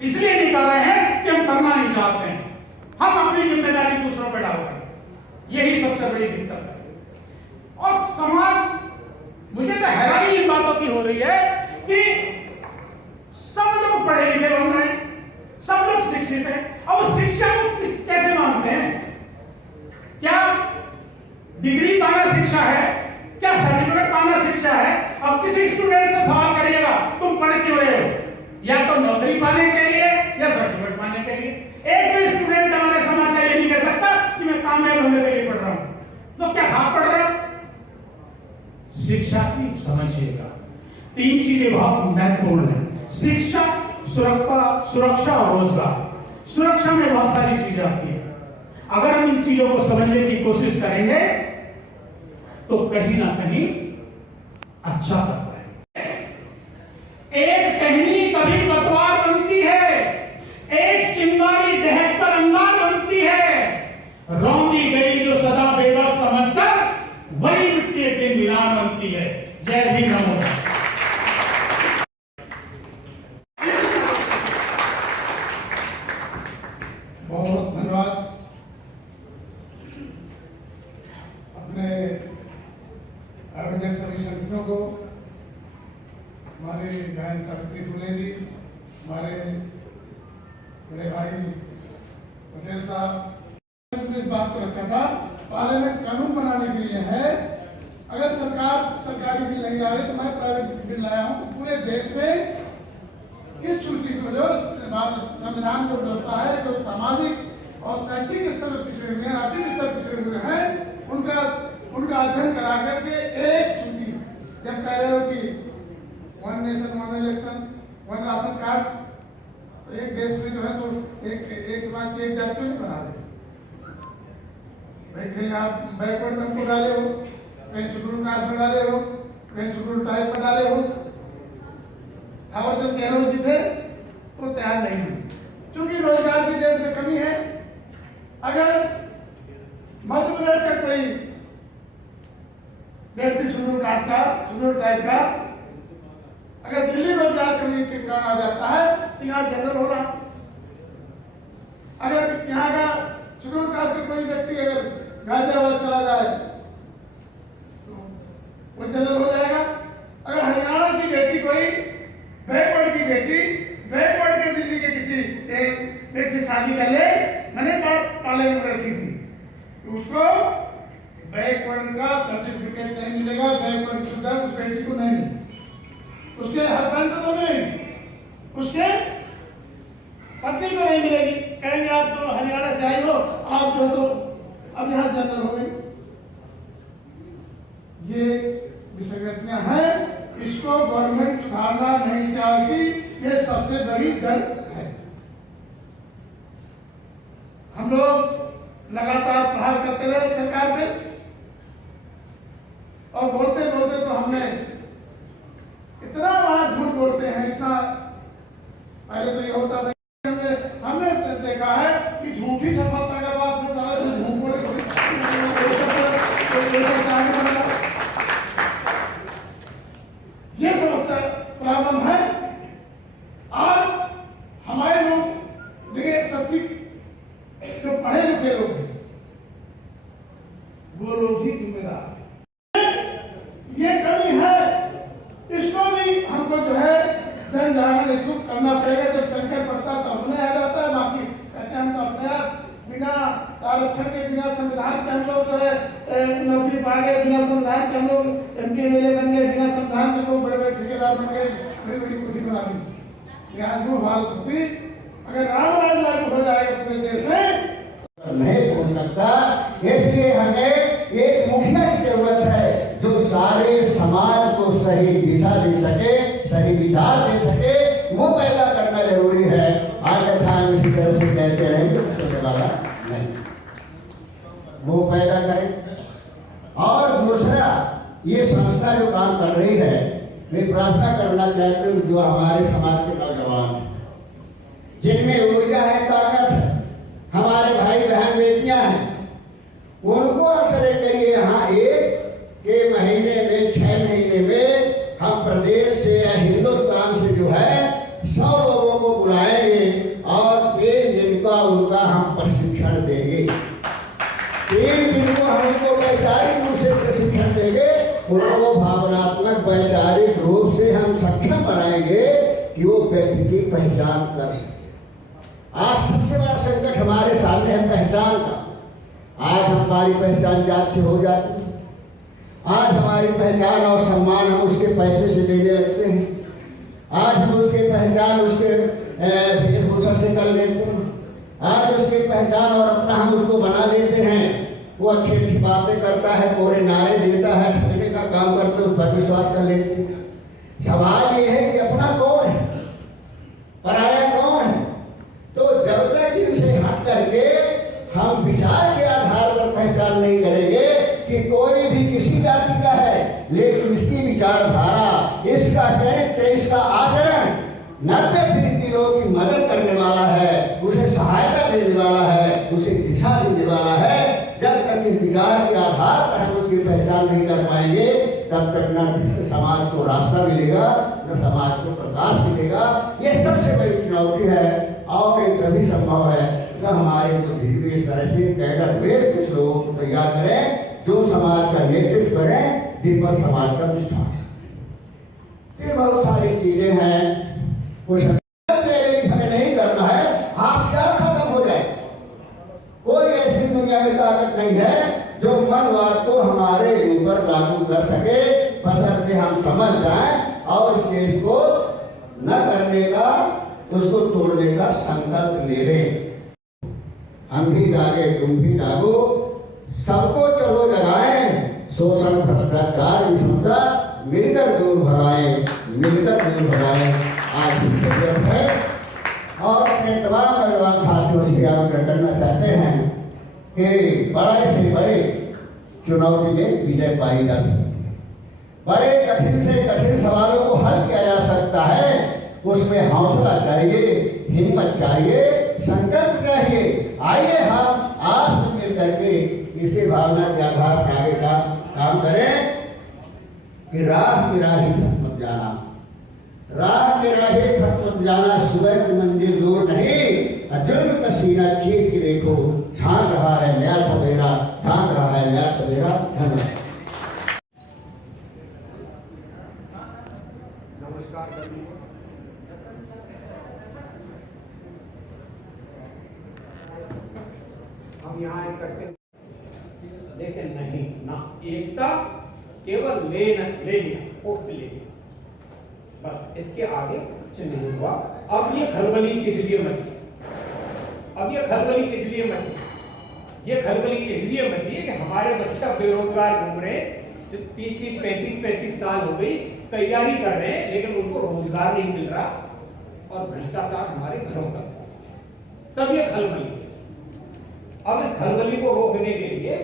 इसलिए नहीं कर रहे हैं कि हम करना नहीं चाहते हैं। हम अपनी जिम्मेदारी दूसरों पर डाल रहे हैं, यही सबसे बड़ी दिक्कत है। और समाज, मुझे तो हैरानी इन बातों की हो रही है कि सब लोग पढ़े लिखे बन रहे हैं, सब लोग शिक्षित हैं, और उस शिक्षा को कैसे मानते हैं? क्या डिग्री पाना शिक्षा है? क्या सर्टिफिकेट पाना शिक्षा है? अब किसी स्टूडेंट से सवाल करिएगा, तुम पढ़ क्यों रहे हो? या तो नौकरी पाने के लिए या सर्टिफिकेट पाने के लिए। एक भी स्टूडेंट हमारे समाज का ये नहीं कह सकता कि मैं कामयाब होने के लिए पढ़ रहा हूं। तो क्या हाँ पढ़ रहा? शिक्षा की समझिएगा, 3 चीजें बहुत महत्वपूर्ण है: शिक्षा, सुरक्षा और रोजगार। सुरक्षा में बहुत सारी चीजें आती है। अगर हम इन चीजों को समझने की कोशिश करेंगे तो कहीं ना कहीं अच्छा कर पाएंगे। एक टहनी कभी पतवार बनती है, एक चिंगारी दहककर अंगार बनती है। रौंदी गई जो सदा बेबस समझकर, वही मिट्टी एक दिन मीनार बनती है। जय भीम, नमो। बहुत धन्यवाद। अपने आयोजक सभी संगठनों को, हमारे बहन सावित्री फुले जी, हमारे बड़े भाई पटेल साहब, इस बात को रखा था पार्लियामेंट कानून बनाने के लिए है। अगर सरकार सरकारी बिल नहीं ला रही तो मैं प्राइवेट बिल लाया हूं। तो पूरे देश में इस सूची को, जो संविधान को व्यवस्था है, जो सामाजिक और शैक्षिक स्तर पर पिछड़े हुए हैं, आर्थिक स्तर पर पिछड़े हुए हैं, उनका अध्ययन करा करके एक सूची, जब कह रहे हो कि 1 नेशन 1 इलेक्शन 1 राशन कार्ड, तो एक देश में जो है तो एक समाज की एक जाति नहीं बना दे भाई। कहीं आप बैकवर्ड में को डाले हो, कहीं शेड्यूल कास्ट में डाले हो, कहीं शेड्यूल टाइप में डाले हो। थावरचंद गहलोत जी थे, वो तैयार नहीं हुए, क्योंकि रोजगार की देश में कमी है। अगर मध्य प्रदेश का कोई व्यक्ति शेड्यूल कास्ट का, शेड्यूल टाइप का, अगर दिल्ली रोजगार कमी के कारण आ जाता है तो यहाँ जनरल हो रहा। अगर यहाँ का शेड्यूल कास्ट का कोई व्यक्ति अगर गाजियाबाद चला जाए तो वो जनरल हो जाएगा। अगर हरियाणा की बेटी, कोई बैकवर्ड की बेटी, बैकवर्ड के दिल्ली के किसी एक व्यक्ति से शादी कर ले, मैंने पार्लियामेंट में रखी थी, तो उसको बैकवर्ड का सर्टिफिकेट नहीं मिलेगा, बैकवर्ड की सुविधा उस बेटी को नहीं मिलेगी। उसके हस्बैंड को तो नहीं, उसके पत्नी को नहीं मिलेगी। कहेंगे आप तो हरियाणा से आई हो, आप जो तो अब यहाँ जनरल हो गई। ये विसंगतियां हैं, इसको गवर्नमेंट सुधारना नहीं चाहती, ये सबसे बड़ी जड़ है। हम लोग लगातार प्रहार करते रहे सरकार पे, और बोलते बोलते तो हमने इतना वहां झूठ बोलते हैं, इतना पहले तो ये होता था। हमने देखा है कि झूठी सफलता का बात में सारा झूठ बोले। ये समस्या प्रॉब्लम है। आज हमारे लोग देखिए, सच्ची जो पढ़े लिखे लोग हैं वो लोग ही जिम्मेदार। ये कमी है, इसको भी हमको जो है जन जागरण इसको करना पड़ेगा। जब संकट पड़ता है तो अपने आ जाता है, बाकी कहते हैं हम तो अपने आप बिना आरक्षण के, बिना संविधान के हम लोग जो है नौकरी पा गए, बिना संविधान के हम लोग MP MLA बन गए, बिना संविधान के लोग बड़े बड़े ठेकेदार बन गए, बड़ी बड़ी कुर्सी बना दी। यहाँ वो हालत होती, अगर राम राज लागू हो जाएगा पूरे देश में नहीं पहुंच सकता। इसलिए हमें एक मुखिया की जरूरत है जो सारे समाज को सही दिशा दे सके, सही विचार दे सके, वो पैदा करना जरूरी है। अन्यथा हम इसी तरह से कहते रहेंगे उसको चलाना नहीं, वो पैदा करें। और दूसरा, ये संस्था जो काम कर रही है मैं प्रार्थना करना चाहता हूँ जो हमारे समाज के नौजवान हैं, जिनमें ऊर्जा है, ताकत है, हमारे भाई बहन बेटियां हैं, उनको अवसर करिए। हाँ, एक के महीने में 6 महीने में हम प्रदेश से या हिंदुस्तान से जो है 100 लोगों को बुलाएंगे और 1 दिन का उनका हम प्रशिक्षण देंगे। 1 दिन को हम उनको वैचारिक रूप से प्रशिक्षण देंगे, उनको भावनात्मक वैचारिक रूप से हम सक्षम बनाएंगे कि वो व्यक्ति की पहचान कर सके। आज सबसे बड़ा संकट हमारे सामने है पहचान का। आज हमारी पहचान जात से हो जाती है, आज हमारी पहचान और सम्मान हम उसके पैसे से देने लगते हैं, आज हम उसकी पहचान उसके वेशभूषा से कर लेते हैं, आज उसकी पहचान और अपना हम उसको बना लेते हैं। वो अच्छी अच्छी बातें करता है, कोरे नारे देता है, ठगने का काम करते उस पर विश्वास कर लेते हैं। सवाल ये है कि अपना कौन है, पराया कौन है? तो जब तक इनसे हट करके हम विचार के आधार पर पहचान नहीं करेंगे कि कोई भी किसी जाति का है, लेकिन इसकी विचारधारा, इसका चरित्र, इसका आचरण 90% लोगों की मदद करने वाला है, उसे सहायता देने वाला है, उसे दिशा देने वाला है। जब तक इस विचार के आधार पर हम उसकी पहचान नहीं कर पाएंगे, तब तक न समाज को रास्ता मिलेगा, न समाज को प्रकाश मिलेगा। ये सबसे बड़ी चुनौती है और ये तभी संभव है जब हमारे बुद्धिजीवी इस तरह से कैडर बेस कुछ लोगों को तैयार करें जो समाज का नेतृत्व करें, जिन पर समाज का विश्वास है। ये बहुत सारी चीजें हैं, कुछ हमें नहीं करना है, हादसा खत्म हो जाए। कोई ऐसी दुनिया में ताकत नहीं है जो मनवाद को हमारे ऊपर लागू कर सके, बशर्ते हम समझ जाएं और इस चीज को न करने का, उसको तोड़ने का संकल्प ले लें। हम भी जागे, तुम भी जागो, सबको चलो जगाएं, शोषण, भ्रष्टाचार, विषमता मिलकर दूर भगाएं, मिलकर दूर भगाएं। आज की जरूरत है और अपने तमाम नौजवान साथियों से आग्रह करना चाहते हैं कि बड़े से बड़े चुनौती में विजय पाई जा सकती है। बड़े कठिन से कठिन सवालों को हल किया जा सकता है, उसमें हौसला चाहिए, हिम्मत चाहिए, संकल्प चाहिए। आइए हम आज मिल करके इसी भावना के आधार पर आगे का काम करें कि राह की राही थक मत जाना, राह के राही थक मत जाना, सुबह की मंजिल दूर नहीं, जुल्म का सीना चीर के देखो, झांक रहा है नया सवेरा, झांक रहा है नया सवेरा। धन्यवाद। नमस्कार सभी। हम यहाँ इकट्ठे, लेकिन नहीं ना एकता, केवल ले लिया, उठ ले लिया, बस इसके आगे कुछ नहीं हुआ। अब ये खलबली किस लिए मची? अब ये खलबली किस लिए मची? ये खलबली इसलिए मची है कि हमारे बच्चे बेरोजगार घूम रहे, 30-30, 35-35 साल हो गई, तैयारी कर रहे हैं, लेकिन उनको रोजगार नहीं मिल रहा और भ्रष्टाचार हमारे घरों तक, तब ये खलबली। अब इस खलबली को रोकने के लिए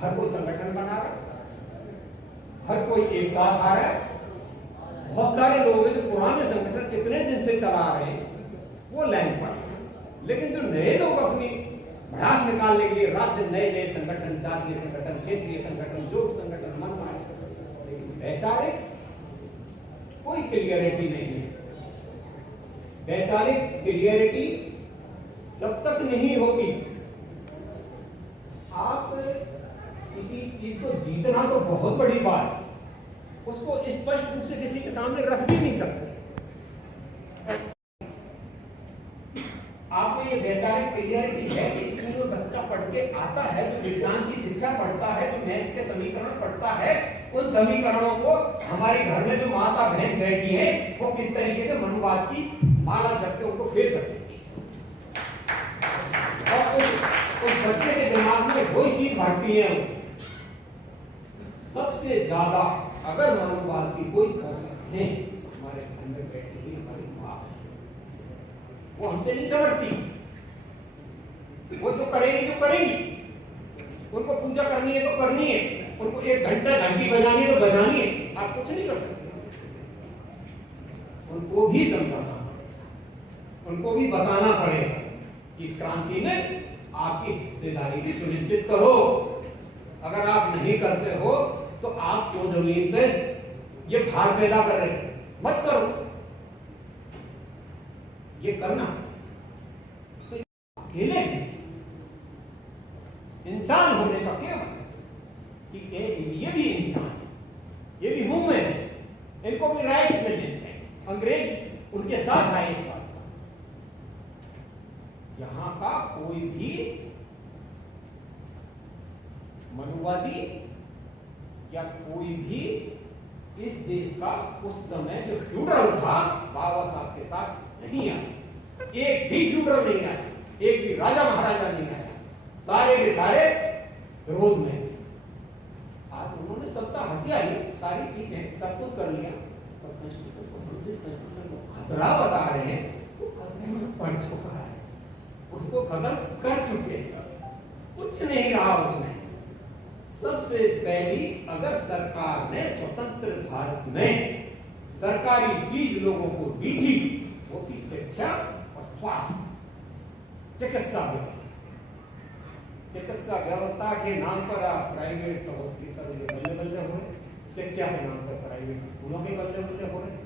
हर कोई संगठन बना रहा है, हर कोई एक साथ आ रहा है। बहुत सारे लोग हैं जो पुराने संगठन कितने दिन से चला रहे हैं, वो लाइन पर, लेकिन जो नए लोग अपनी भड़ास निकालने के लिए राज्य नए संगठन, जातीय संगठन, क्षेत्रीय संगठन, जो संगठन मन पाए, लेकिन वैचारिक कोई क्लियरिटी नहीं है। वैचारिक क्लियरिटी जब तक नहीं होगी, आप किसी चीज को जीतना तो बहुत बड़ी बात, उसको स्पष्ट रूप से किसी के सामने रख भी नहीं सकते। आपको ये वैचारिक क्लियरिटी है कि स्कूल में बच्चा पढ़ के आता है, जो विज्ञान की शिक्षा पढ़ता है, जो मैथ के समीकरण पढ़ता है, उन समीकरणों को हमारे घर में जो माता बहन बैठी है वो किस तरीके से मनुवाद की माला जपते उनको फेर कर देती है, और उस बच्चे के दिमाग में वही चीज भरती है। सबसे ज्यादा अगर मनुवाद की कोई ताकत है, हमारे घर में बैठी हुई हमारी माँ, वो हमसे नहीं समझती, वो जो करेंगी जो करेंगी, उनको पूजा करनी है तो करनी है, उनको 1 घंटा घंटी बजानी है तो बजानी है, आप कुछ नहीं कर सकते। उनको भी समझाना पड़ेगा, उनको भी बताना पड़ेगा कि इस क्रांति में आपकी हिस्सेदारी भी सुनिश्चित करो। अगर आप नहीं करते हो तो आप क्यों जमीन पे ये भार पैदा कर रहे हो? मत करो, ये करना तो अकेले इंसान होने का क्या मतलब कि ये भी इंसान है, ये भी ह्यूमन है, इनको भी राइट मिलने चाहिए। अंग्रेज उनके साथ आए इस बात का। यहां का कोई भी मनुवादी या कोई भी इस देश का उस समय जो फ्यूडल था बाबा साहब के साथ नहीं आया। एक भी फ्यूडल नहीं आया, एक भी राजा महाराजा नहीं आया, सारे के सारे विरोध में थे। आज उन्होंने सत्ता हत्याई, सारी चीजें सब कुछ कर लिया, और कॉन्स्टिट्यूशन को खतरा बता रहे हैं, वो खतरे में पड़ चुका है, उसको खत्म कर चुके हैं, कुछ नहीं रहा उसमें। सबसे पहली अगर सरकार ने स्वतंत्र भारत में सरकारी चीज लोगों को दी थी वो थी शिक्षा और स्वास्थ्य, चिकित्सा व्यवस्था। चिकित्सा व्यवस्था के नाम पर आप प्राइवेट हॉस्पिटल के बल्ले बल्ले हो रहे, शिक्षा के नाम पर प्राइवेट स्कूलों के बल्ले बल्ले हो रहे,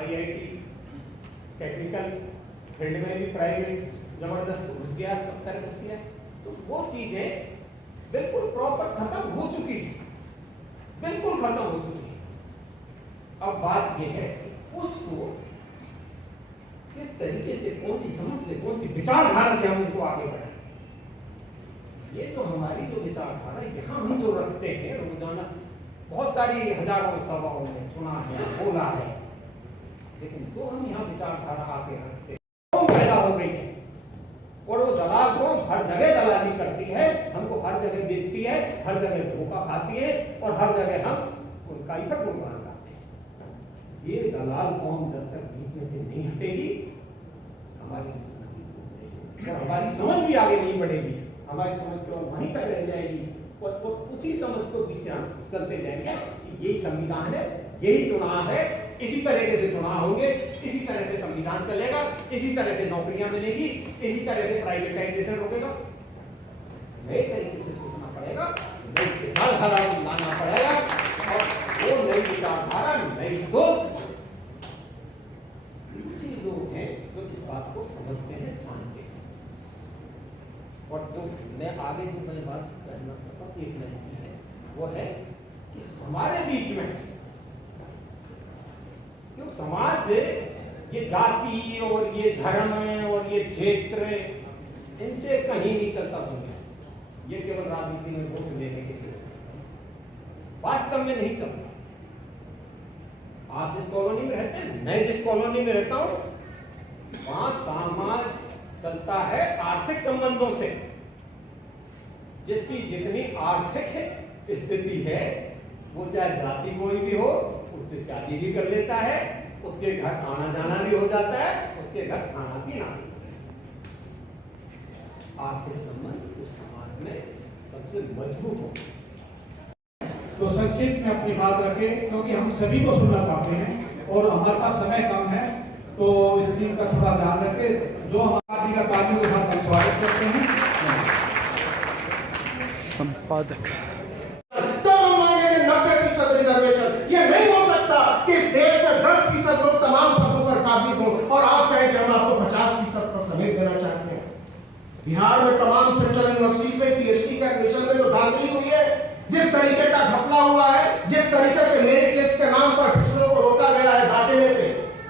IIT टेक्निकल फील्ड में भी प्राइवेट जबरदस्त घुस गया, सब तरह घुस गया। तो वो चीजें बिल्कुल प्रॉपर खत्म हो चुकी है, बिल्कुल खत्म हो चुकी है। अब बात यह है कि उसको किस तरीके से, कौन सी समझ से, कौन सी विचारधारा से हम उनको आगे बढ़ाएं। ये तो हमारी जो विचारधारा यहाँ हम जो रखते हैं रोजाना, बहुत सारी हजारों सभाओं में सुना है, बोला है, लेकिन जो हम यहाँ विचारधारा आके रखते हैं पैदा हो गई है, और वो दलाल को हर जगह दलाली करती है, हमको हर जगह बेचती है, हर जगह धोखा खाती है, और हर जगह हम उनका ही पर गुणगान गाते हैं। ये दलाल कौम जब तक बीच में से नहीं हटेगी, हमारी हमारी समझ भी आगे नहीं बढ़ेगी, हमारी समझ तो वहीं पर रह जाएगी, और उसी समझ को पीछे हम चलते जाएंगे कि यही संविधान है, यही चुनाव है, इसी तरीके से चुनाव होंगे, इसी तरह से संविधान चलेगा, इसी तरह से नौकरियां मिलेगी, इसी तरह से प्राइवेटाइजेशन रोकेगा। नए तरीके से सोचना पड़ेगा, नई विचारधारा लाना पड़ेगा, और वो नई विचारधारा, नई सोच कुछ ही लोग हैं जो इस बात को समझते हैं, जानते हैं। और जो मैं आगे जो मैं बात करना चाहता हूँ एक नहीं है, वो है कि हमारे बीच में क्यों समाज से ये जाति और ये धर्म और ये क्षेत्र इनसे कहीं नहीं चलता दुनिया, ये केवल राजनीति में वोट लेने के लिए, वास्तव में नहीं चलता। आप जिस कॉलोनी में रहते हैं, मैं जिस कॉलोनी में रहता हूं, वहां समाज चलता है आर्थिक संबंधों से। जिसकी जितनी आर्थिक स्थिति है, वो चाहे जाति कोई भी हो, उससे शादी भी कर लेता है, उसके घर आना जाना भी हो जाता है, उसके घर खाना पीना भी। आर्थिक संबंध इस समाज में सबसे मजबूत हो। तो संक्षिप्त में अपनी बात रखें, क्योंकि हम सभी को सुनना चाहते हैं और हमारे पास समय कम है, तो इस चीज का थोड़ा ध्यान रखें। जो हमारी पार्टी का कार्यों के साथ हम स्वागत करते हैं। संपादक तो हम मांगेंगे 90% रिजर्वेशन। ये नहीं हो सकता कि इस देश में 10% लोग तमाम पदों पर काबिज हों और आप कहें कि हम आपको 50% पर समेट देना चाहते हैं। बिहार में तमाम सेंट्रल यूनिवर्सिटीज में PhD का एडमिशन में जो धांधली हुई है, जिस तरीके का घपला हुआ है, जिस तरीके से मेरिट लिस्ट के नाम पर पिछड़ों को रोका गया है दाखिले से,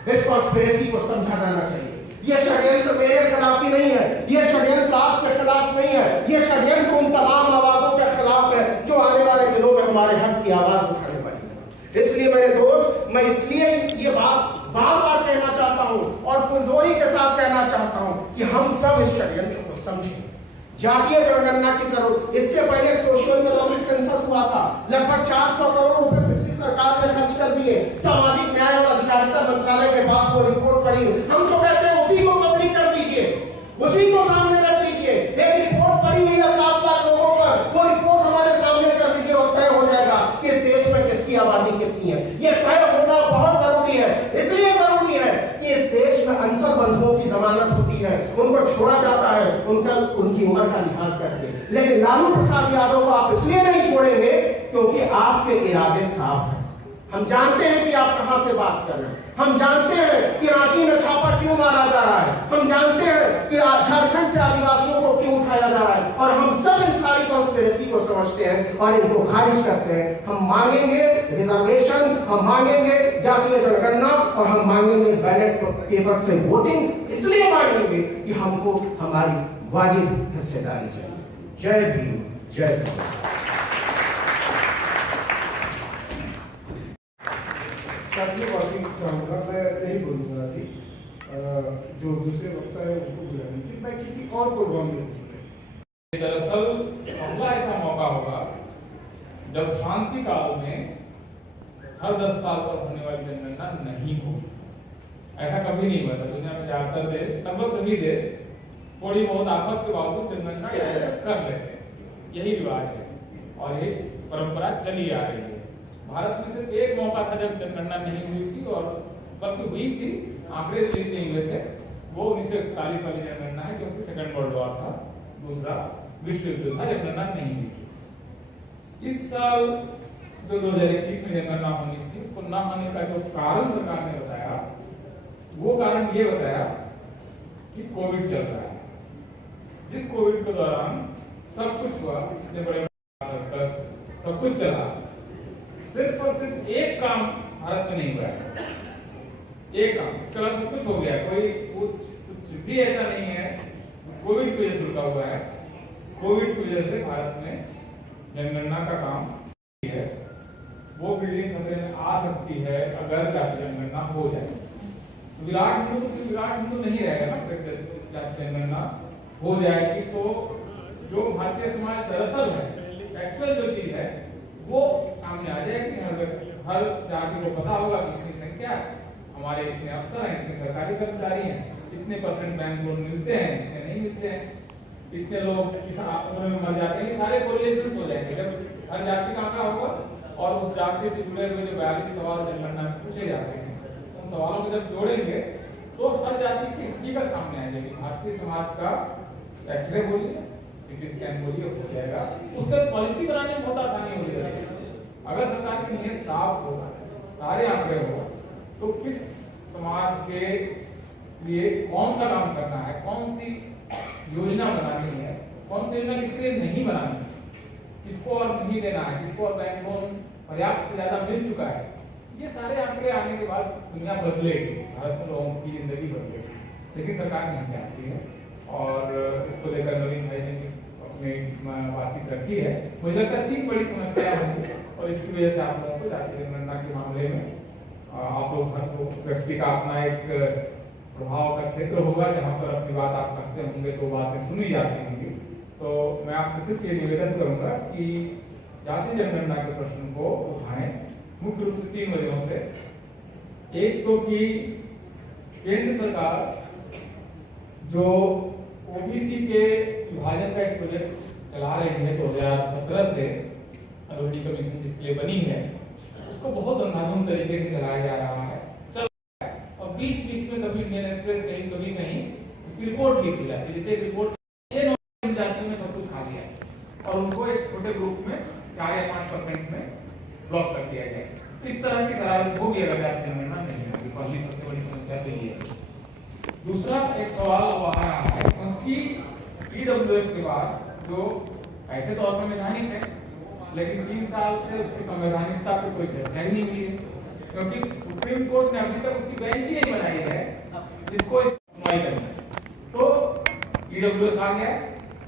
इस कॉन्स्पिरेसी को समझा जाना चाहिए। ये षड्यंत्र मेरे खिलाफ ही नहीं है, ये षड्यंत्र आपके खिलाफ नहीं है, ये षड्यंत्र उन तमाम आवाजों के खिलाफ है जो आने वाले दिनों में हमारे हक की आवाज उठाने वाली है। इसलिए मेरे दोस्त, मैं इसलिए ये बात बार बार कहना चाहता हूं और पुरजोरी के साथ कहना चाहता हूं कि हम सब इस षड्यंत्र को समझें। जातीय जनगणना की जरूरत, इससे पहले सोशियो इकोनॉमिक सेंसस हुआ था, लगभग 400 करोड़ रुपए पिछली सरकार ने खर्च कर दिए। सामाजिक न्याय और अधिकारिता मंत्रालय के पास वो रिपोर्ट पड़ी, हम तो कहते हैं उसी को पब्लिक कर दीजिए, उसी को सामने रख दीजिए। एक रिपोर्ट पड़ी हुई है 7 लाख लोगों पर, वो रिपोर्ट हमारे सामने कर दीजिए और तय हो जाएगा कि इस देश में किसकी आबादी कितनी है। ये तय होना बहुत जरूरी है। इसलिए जरूरी है कि इस देश में अनसर बंधुओं की जमानत होती है, उनको छोड़ा जाता है उनकी उम्र का लिहाज करके। लेकिन लालू प्रसाद यादव को आप इसलिए नहीं छोड़ेंगे क्योंकि आपके इरादे साफ हैं। हम जानते हैं कि आप कहां से बात कर रहे हैं, हम जानते हैं कि रांची में छापा क्यों मारा जा रहा है, हम जानते हैं कि झारखंड से आदिवासियों को क्यों उठाया जा रहा है, और हम सब इन सारी कॉन्स्पिरेसी को समझते हैं और इनको खारिज करते हैं। हम मांगेंगे रिजर्वेशन, हम मांगेंगे जातीय जनगणना, और हम मांगेंगे बैलेट पेपर से वोटिंग। इसलिए मांगेंगे कि हमको हमारी वाजिब हिस्सेदारी चाहिए। जय भीम, जय संविधान। मैं नहीं बोलूंगा अभी, जो दूसरे वक्ता है उनको बुलाने की, मैं किसी और प्रोग्राम में दरअसल अगला ऐसा मौका होगा जब शांति काल में हर 10 साल पर होने वाली जनगणना नहीं होगी। ऐसा कभी नहीं हुआ था दुनिया में। ज्यादातर देश, लगभग सभी देश थोड़ी बहुत आफत के बावजूद जनगणना कर लेते हैं, यही रिवाज है और ये परंपरा चली आ रही है। भारत में सिर्फ एक मौका था जब जनगणना नहीं हुई थी, और बल्कि हुई थी, आंकड़े रिलीज नहीं हुए थे, वो 1941 वाली जनगणना है, क्योंकि सेकंड वर्ल्ड वॉर था, दूसरा विश्व युद्ध था, जनगणना नहीं हुई थी। इस साल जो 2021 में जनगणना होनी थी, उसको न होने का जो कारण सरकार ने बताया, वो कारण ये बताया कि कोविड चल रहा है। जिस कोविड के दौरान सब कुछ हुआ, इतने बड़े सब कुछ चला, सिर्फ और सिर्फ एक काम भारत में नहीं हुआ है, एक काम, इसके अलावा सब कुछ हो गया। कोई कुछ भी ऐसा नहीं है कोविड की वजह से रुका हुआ है। कोविड की वजह से भारत में जनगणना का काम है, वो बिल्डिंग खतरे में आ सकती है अगर जातीय जनगणना हो जाए। विराट हिंदू नहीं रहेगा ना, जातीय जनगणना हो जाएगी तो जो भारतीय समाज दरअसल है, एक्चुअल जो चीज है, वो सामने आ जाएगी। हर जाति को पता होगा कि इतनी संख्या है, हमारे इतने अफसर हैं, इतने सरकारी कर्मचारी हैं, इतने % बैंक लोन मिलते हैं, इतने नहीं मिलते हैं, इतने लोग इस उम्र में मर जाते हैं। सारे कोरिलेशन हो जाएंगे जब हर जाति का आंकड़ा होगा, और उस जाति से जुड़े हुए जो 42 सवाल जनगणना में पूछे जाते हैं, उन सवालों को जब जोड़ेंगे तो हर जाति की हकीकत सामने आ जाएगी। भारतीय समाज का एक्सरे बोलिए, सीटी स्कैन बोलिए, हो जाएगा। उसका पॉलिसी बनाने में बहुत आसानी हो जाएगी अगर सरकार की नीयत साफ हो, सारे आंकड़े हो, तो किस समाज के लिए कौन सा काम करना है, कौन सी योजना बनानी है, कौन सी योजना किसके लिए नहीं बनानी है, किसको और नहीं देना है, किसको और बैंक लोन पर्याप्त से ज्यादा मिल चुका है, ये सारे आंकड़े आने के बाद दुनिया बदलेगी, भारत में लोगों की जिंदगी बदलेगी। लेकिन सरकार नहीं चाहती है, और इसको लेकर नवीन भाई ने अपनी बातचीत रखी है। मुझे लगता है 3 बड़ी समस्याएं होंगी, और इसकी वजह से आप लोगों को जातीय जनगणना के मामले में आप लोग हर व्यक्ति का अपना एक प्रभाव का क्षेत्र होगा, जहाँ पर अपनी बात आप करते होंगे तो बातें सुनी जाती होंगी। तो मैं आपसे सिर्फ ये निवेदन करूंगा कि जातीय जनगणना के प्रश्न को उठाएं, मुख्य रूप से 3 वजहों से। एक तो कि केंद्र सरकार जो ओबीसी के विभाजन का एक प्रोजेक्ट चला रही है 2017 से, अरोड़ी कमीशन जिसके लिए बनी है, उसको बहुत अंधाधुंध तरीके से चलाया जा रहा है, और बीच में कभी इंडियन एक्सप्रेस कभी कहीं उसकी रिपोर्ट लीक हो जाती है, जिसे रिपोर्ट ये जातियों में सब कुछ खा लिया और उनको एक छोटे ग्रुप में 4 या 5% में ब्लॉक कर दिया गया। इस तरह की शरारत होगी अगर जातीय जनगणना नहीं होगी। पहली सबसे बड़ी समस्या तो ये है। दूसरा एक सवाल अब आ रहा है, क्योंकि ईडब्ल्यूएस के बाद जो ऐसे तो असंवैधानिक है, लेकिन 3 साल से उसकी संवैधानिकता पर कोई चर्चा ही नहीं हुई है, क्योंकि सुप्रीम कोर्ट ने अभी तक उसकी बेंच ही नहीं बनाई है जिसको सुनवाई करनी है। तो ईडब्ल्यूएस आ गया,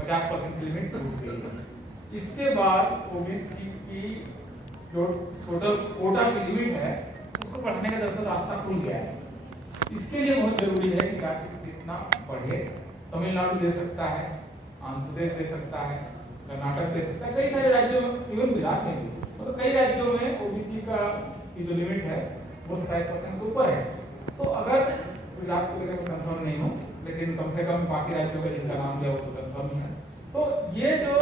50% लिमिट टूट गई। इसके बाद ओबीसी की जो टोटल कोटा की लिमिट है, उसको बढ़ने का दरअसल रास्ता खुल गया है। इसके लिए बहुत जरूरी है कि जाति जितना बढ़े, तमिलनाडु दे सकता है, आंध्र प्रदेश दे सकता है, कर्नाटक दे सकता है, कई सारे राज्यों में, इवन गुजरात में भी, मतलब कई राज्यों में ओबीसी का की जो लिमिट है वो 27% से ऊपर है। तो अगर गुजरात को लेकर कंफर्म नहीं हो, लेकिन कम से कम बाकी राज्यों का जिनका नाम दिया वो तो कंफर्म है। तो ये जो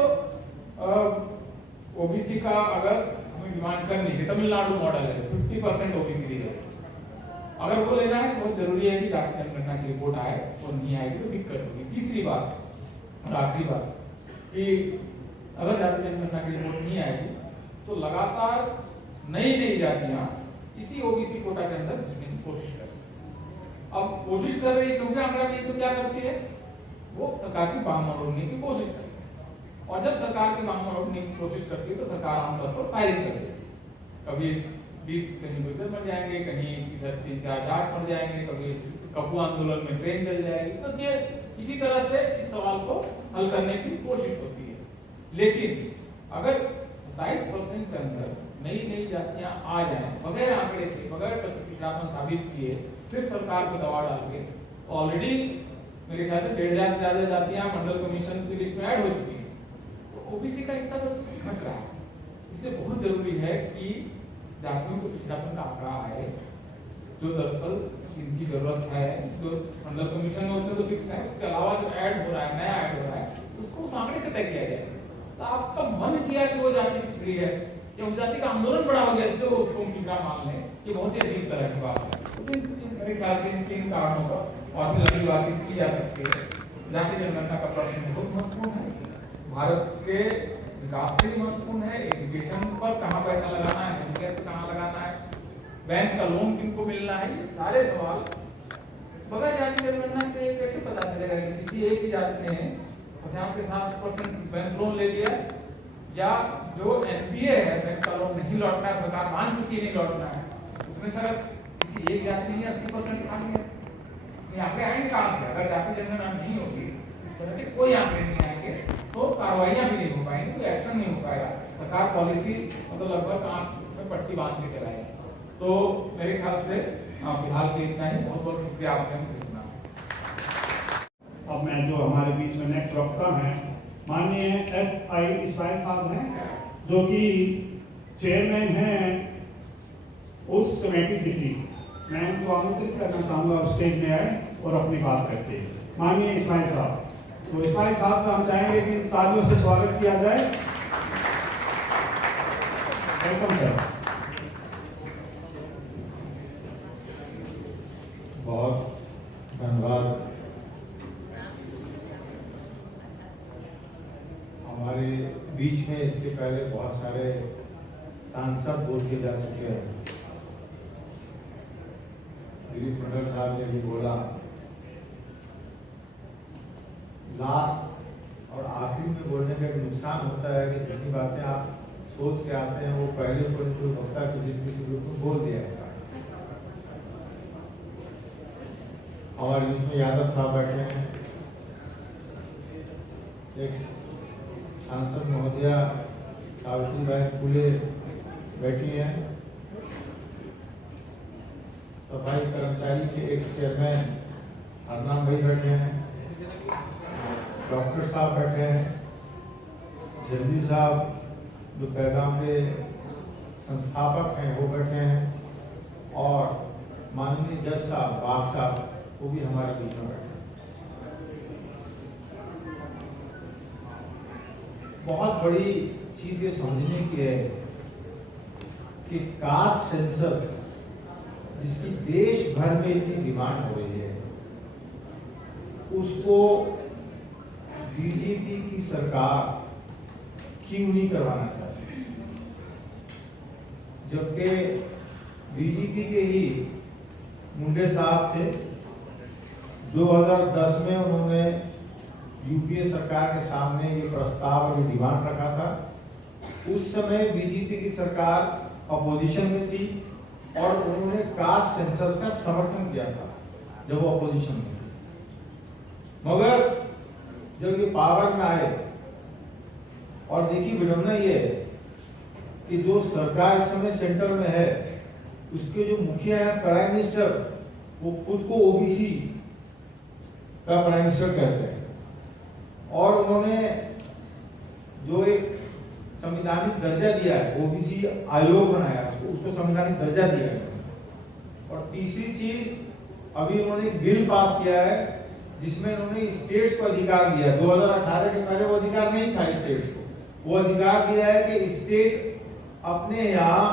ओबीसी का अगर हमें डिमांड करनी है, तमिलनाडु मॉडल है, 50% ओबीसी दी जाए, अगर वो लेना है तो बहुत जरूरी है कि जाति जनगणना की रिपोर्ट आए, और नहीं आएगी तो दिक्कत होगी। तीसरी बात और आखिरी बात कि अगर जाति जनगणना की रिपोर्ट नहीं आएगी तो लगातार नई जातियां इसी ओबीसी कोटा के अंदर घुसने की कोशिश कर रही है। अब कोशिश कर रही है क्योंकि आंकड़ा की तो क्या करती है, वो सरकार की बांह मरोड़ने की कोशिश करती है, और जब सरकार की बांह मरोड़ने की कोशिश करती है तो सरकार आमतौर पर फायरिंग करती है। कभी 20 कहीं गुजर मर जाएंगे, कहीं इधर 3-4 जाट मर जाएंगे, कभी कपू आंदोलन में ट्रेन चल जाएगी। तो ये इसी तरह से इस सवाल को हल करने की कोशिश होती है। लेकिन अगर 27% के अंदर नई जातियां आ जाएं बगैर आंकड़े के, बगैर पिछड़ापन साबित किए, सिर्फ सरकार को दबाव डाल के, ऑलरेडी मेरे ख्याल से 1,500 से ज्यादा जातियां मंडल कमीशन की लिस्ट में ऐड हो चुकी है, तो ओबीसी का हिस्सा तो घट रहा है। इसलिए बहुत जरूरी है कि जातियों को पिछड़ापन का आंकड़ा आए, जो दरअसल इनकी जरूरत है, जो मंडल कमीशन में होते तो फिक्स है, उसके अलावा जो ऐड हो रहा है, नया ऐड हो रहा है, उसको उस आंकड़े से तय किया जाए। तो आपका मन किया कि वो जाति पिछड़ी है या उस जाति का आंदोलन बड़ा हो गया, इसलिए वो उसको पिछड़ा मान लें, ये बहुत ही अजीब तरह की बात है। लेकिन मेरे ख्याल से इन 3 कारणों का और भी लंबी बातचीत की जा सकती है। जाति जनगणना का प्रश्न बहुत महत्वपूर्ण है, भारत के विकास के लिए महत्वपूर्ण है। एजुकेशन पर कहाँ पैसा लगाना है, हेल्थ केयर पर कहाँ लगाना है, बैंक का लोन किनको मिलना है, ये सारे सवाल बगैर जाति जनगणना के कैसे पता चलेगा कि किसी एक ही जाति ने 50 से 60% बैंक लोन ले लिया, या जो एनपीए है, बैंक का लोन नहीं लौटना है, सरकार मान चुकी है नहीं लौटना है, उसमें से किसी एक जाति ने 80% खा लिया। ये आंकड़े आएंगे कहाँ से? अगर जाति जनगणना नहीं होगी, इस तरह के कोई आंकड़े नहीं आएंगे, तो कार्रवाइयां भी नहीं हो पाएंगी, कोई एक्शन नहीं हो पाएगा, सरकार पॉलिसी मतलब लगभग आंख में पट्टी बांध के चलाएगी। तो मेरे ख्याल से फिलहाल के इतना ही। बहुत बहुत शुक्रिया आपने मुझे सुना। अब मैं जो हमारे बीच में नेक्स्ट वक्ता हैं माननीय FI इस्माइल साहब हैं, जो कि चेयरमैन हैं उस कमेटी दिल्ली। मैं इनको आमंत्रित करना चाहूँगा स्टेज में आए और अपनी बात रखते हैं। माननीय इस्माइल साहब, तो इस्माइल साहब का हम चाहेंगे कि तालियों से स्वागत किया जाए। Welcome sir. बहुत धन्यवाद। हमारे बीच में इसके पहले बहुत सारे सांसद बोल के जा चुके हैं। दिलीप मंडल साहब ने भी बोला, लास्ट और आखिरी में बोलने का एक नुकसान होता है कि जितनी बातें आप सोच के आते हैं वो पहले कोई वक्ता की जिंदगी के रूप में बोल दिया जाता है। हमारे बीच में यादव साहब बैठे हैं, एक सांसद महोदया सावित्रीबाई फुले बैठी हैं, सफाई कर्मचारी के एक्स चेयरमैन हरनाम भाई बैठे हैं, डॉक्टर साहब बैठे हैं, जल्दी साहब जो पैगाम के संस्थापक हैं वो बैठे हैं, और माननीय जज साहब बाग साहब वो भी हमारे बीच में बैठे हैं। बहुत बड़ी चीज ये समझने की है कि कास्ट सेंसस जिसकी देश भर में इतनी डिमांड हो रही है, उसको बीजेपी की सरकार क्यों नहीं करवाना चाहती, जबकि बीजेपी के ही मुंडे साहब थे। 2010 में उन्होंने यूपीए सरकार के सामने ये प्रस्ताव और ये डिमांड रखा था। उस समय बीजेपी की सरकार अपोजिशन में थी और उन्होंने कास्ट सेंसस का समर्थन किया था जब वो अपोजिशन में थी। मगर जब ये पावर में आए, और देखिए विडम्बना ये है कि जो सरकार इस समय सेंटर में है, उसके जो मुखिया है प्राइम मिनिस्टर, वो खुद को ओबीसी का प्राइम मिनिस्टर कहते हैं, और उन्होंने जो एक संवैधानिक दर्जा दिया है, ओबीसी आयोग बनाया, उसको संवैधानिक दर्जा दिया है। और तीसरी चीज, अभी उन्होंने एक बिल पास किया है जिसमें उन्होंने स्टेट्स को अधिकार दिया है। 2018 के पहले वो अधिकार नहीं था स्टेट्स को, वो अधिकार दिया है कि स्टेट अपने यहाँ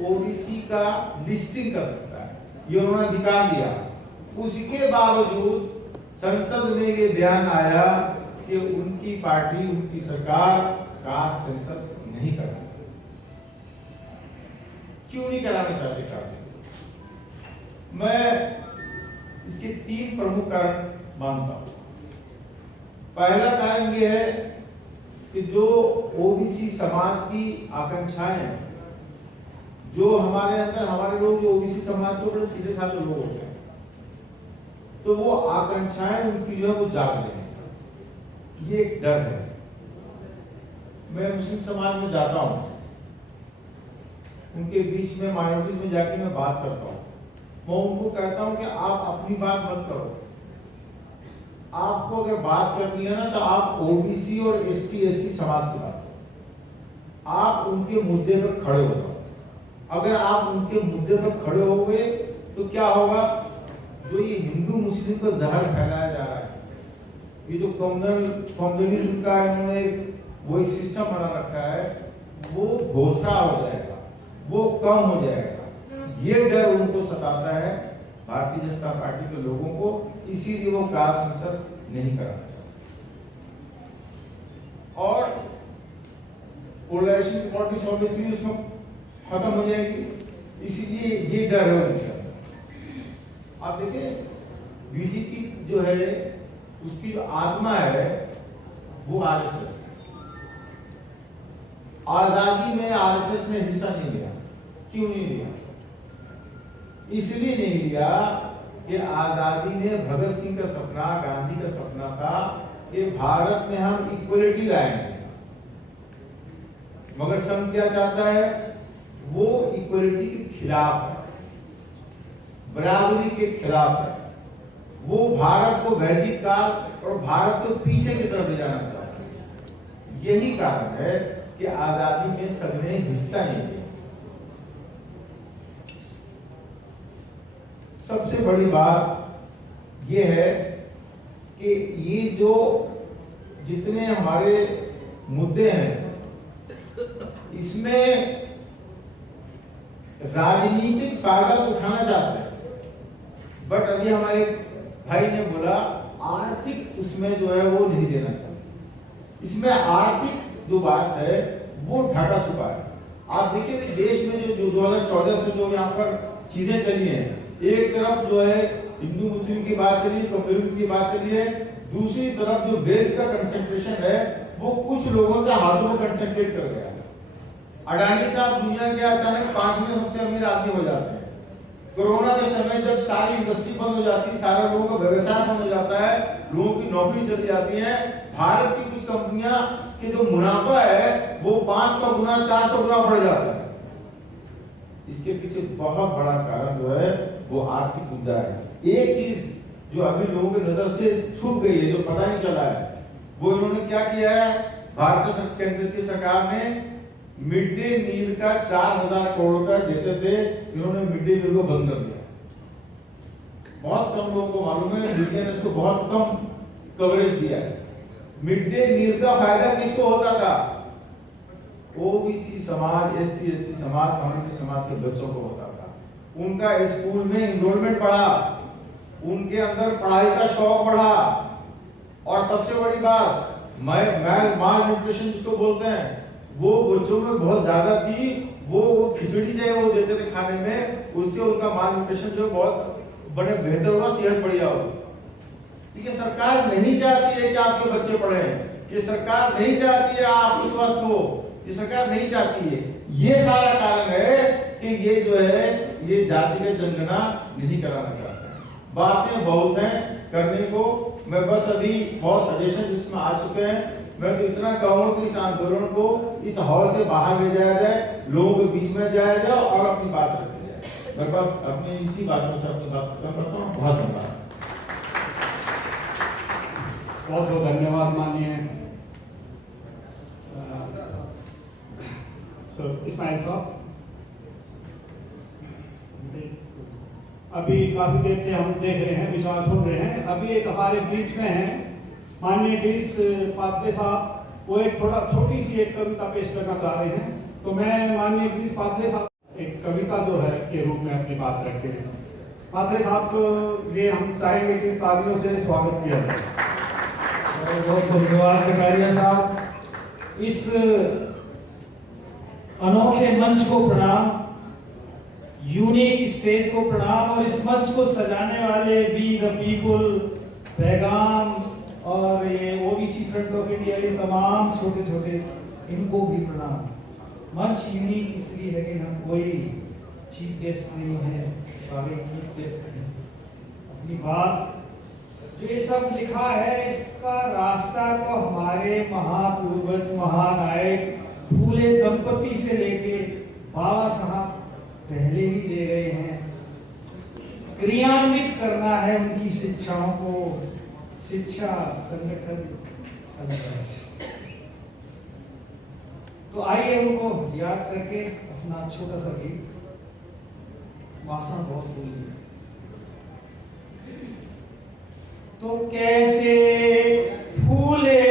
ओबीसी का लिस्टिंग कर सकता है। ये उन्होंने अधिकार दिया। उसके बावजूद संसद में ये बयान आया कि उनकी पार्टी, उनकी सरकार कास्ट सेंसस नहीं करना चाहती। क्यों नहीं कराना चाहते कास्ट सेंसस? मैं इसके 3 प्रमुख कारण मानता हूं। पहला कारण यह है कि जो ओबीसी समाज की आकांक्षाएं हैं, जो हमारे अंदर, हमारे लोग जो ओबीसी समाज के बड़े सीधे साधे लोग होते हैं, तो वो आकांक्षाएं उनकी जो है वो जाग रही हैं। ये एक डर है। मैं मुस्लिम समाज में जाता हूं, उनके बीच में माइनॉरिटीज में जाके मैं बात करता हूं, मैं उनको कहता हूं कि आप अपनी बात मत करो, आपको अगर बात करनी है ना तो आप ओबीसी और एसटी एससी समाज की बात करो, आप उनके मुद्दे पर खड़े हो जाओ। अगर आप उनके मुद्दे पर खड़े हो गए तो क्या होगा? जो ये हिंदू मुस्लिम का जहर फैलाया जा रहा है, ये जो कम्युनलिज्म का इन्होंने वो एक सिस्टम बना रखा है, वो घोषणा हो जाएगा, वो कम हो जाएगा। ये डर उनको सताता है, भारतीय जनता पार्टी के लोगों को, इसीलिए वो कास्ट सेंसस नहीं कराना चाहते। और पोलराइजेशन पॉलिटिक्स ऑब्वियसली उसमें खत्म हो जाएगी, इसीलिए ये डर है उनके अंदर। आप देखिए बीजेपी जो है उसकी जो आत्मा है वो आरएसएस। आजादी में आरएसएस ने हिस्सा नहीं लिया। क्यों नहीं लिया? इसलिए नहीं लिया कि आजादी में भगत सिंह का सपना, गांधी का सपना था कि भारत में हम इक्वलिटी लाएंगे, मगर संघ क्या चाहता है? वो इक्वलिटी के खिलाफ है, बराबरी के खिलाफ है। वो भारत को वैदिक काल और भारत को पीछे की तरफ ले जाना चाहता है। यही कारण है कि आजादी में सबने हिस्सा नहीं लिया। सबसे बड़ी बात यह है कि ये जो जितने हमारे मुद्दे हैं, इसमें राजनीतिक फायदा तो उठाना चाहते हैं, बट अभी हमारे भाई ने बोला आर्थिक उसमें जो है वो नहीं देना चाहते। इसमें आर्थिक जो बात है वो ढका छुपा है। आप देखिए देश में जो 2014 से जो यहाँ पर चीजें चली हैं, एक तरफ जो है हिंदू मुस्लिम की बात चली, कम्युनिज्म की बात चली है, दूसरी तरफ जो वेल्थ का कंसंट्रेशन है वो कुछ लोगों के हाथों में कंसंट्रेट कर गया। अडानी साहब दुनिया के अचानक 5वें सबसे अमीर आदमी हो जाते हैं। कोरोना के समय जब सारी इंडस्ट्री बंद हो जाती है, सारे लोगों का व्यवसाय बंद हो जाता है, लोगों की नौकरी चली जाती है, भारत की कुछ कंपनियां के जो मुनाफा है वो 500 गुना 400 गुना बढ़ जाता है। इसके पीछे बहुत बड़ा कारण जो है वो आर्थिक मुद्दा है। एक चीज जो अभी लोगों की नजर से छूट गई है, जो पता नहीं चला है, वो इन्होंने क्या किया है? भारतीय केंद्र की सरकार ने मिड डे मील का 4000 करोड़ रुपया देते थे, इन्होंने मिड डे मील को बंद कर दिया। बहुत कम लोगों को मालूम है, मीडिया ने इसको बहुत कम कवरेज दिया है। मिड डे मील का फायदा किसको होता था? ओबीसी समाज, एसटी एससी समाज, कम्युनिटी समाज के बच्चों को होता था। उनका स्कूल में एनरोलमेंट बढ़ा, उनके अंदर पढ़ाई का शौक बढ़ा, और सबसे बड़ी बात माल न्यूट्रिशन जिसको बोलते हैं वो बच्चों में बहुत ज्यादा थी। वो खिचड़ी जो है वो देते थे खाने में, उससे उनका माल न्यूट्रिशन जो बहुत बड़े बेहतर होगा, सेहत बढ़िया होगी। ये सरकार नहीं चाहती है कि आपके बच्चे पढ़े, ये सरकार नहीं चाहती है आप स्वस्थ हो, ये सरकार नहीं चाहती है। ये सारा कारण है कि ये जो है ये जातिगत जनगणना नहीं कराना चाहते हैं। बातें बहुत हैं करने को, मैं बस अभी बहुत सजेशन इसमें आ चुके हैं। मैं तो इतना कहूंगा कि इस आंदोलन को इस हॉल से बाहर ले जाया जाए, लोगों के बीच में जाया जाए और अपनी बात रखी जाए। मैं बस अपनी इसी बातों से अपनी बात खत्म करता हूँ। बहुत धन्यवाद। बहुत बहुत धन्यवाद माननीय इस्माइल साहब। अभी काफी देर से हम देख रहे हैं, विचार सुन रहे हैं। अभी एक हमारे बीच में है माननीय गिरीश पात्रे साहब, वो एक थोड़ा छोटी सी एक कविता पेश करना चाह रहे हैं। तो मैं माननीय गिरीश पात्रे साहब एक कविता जो है के रूप में अपनी बात रखे हैं। पात्रे साहब को ये हम चाहेंगे कि तालियों से स्वागत किया जाए। बहुत बहुत धन्यवाद कटारिया साहब। इस अनोखे मंच को प्रणाम, यूनिक स्टेज को प्रणाम, और इस मंच को सजाने वाले वी द पीपुल, पैगाम और ये ओबीसी फ्रंट ऑफ इंडिया, ये तमाम छोटे छोटे इनको भी प्रणाम। मंच यूनिक इसलिए है कि हम कोई चीफ गेस्ट नहीं है, सारे चीफ गेस्ट हैं। अपनी बात जो ये सब लिखा है इसका रास्ता तो हमारे महापूर्वज महानायक फूले दंपति से लेके बाबा साहब पहले ही दे गए हैं। क्रियान्वित करना है उनकी शिक्षाओं को, शिक्षा संगठन संघर्ष। तो आइए उनको याद करके अपना छोटा सा गीत, भाषण बहुत बोली है। तो कैसे फूले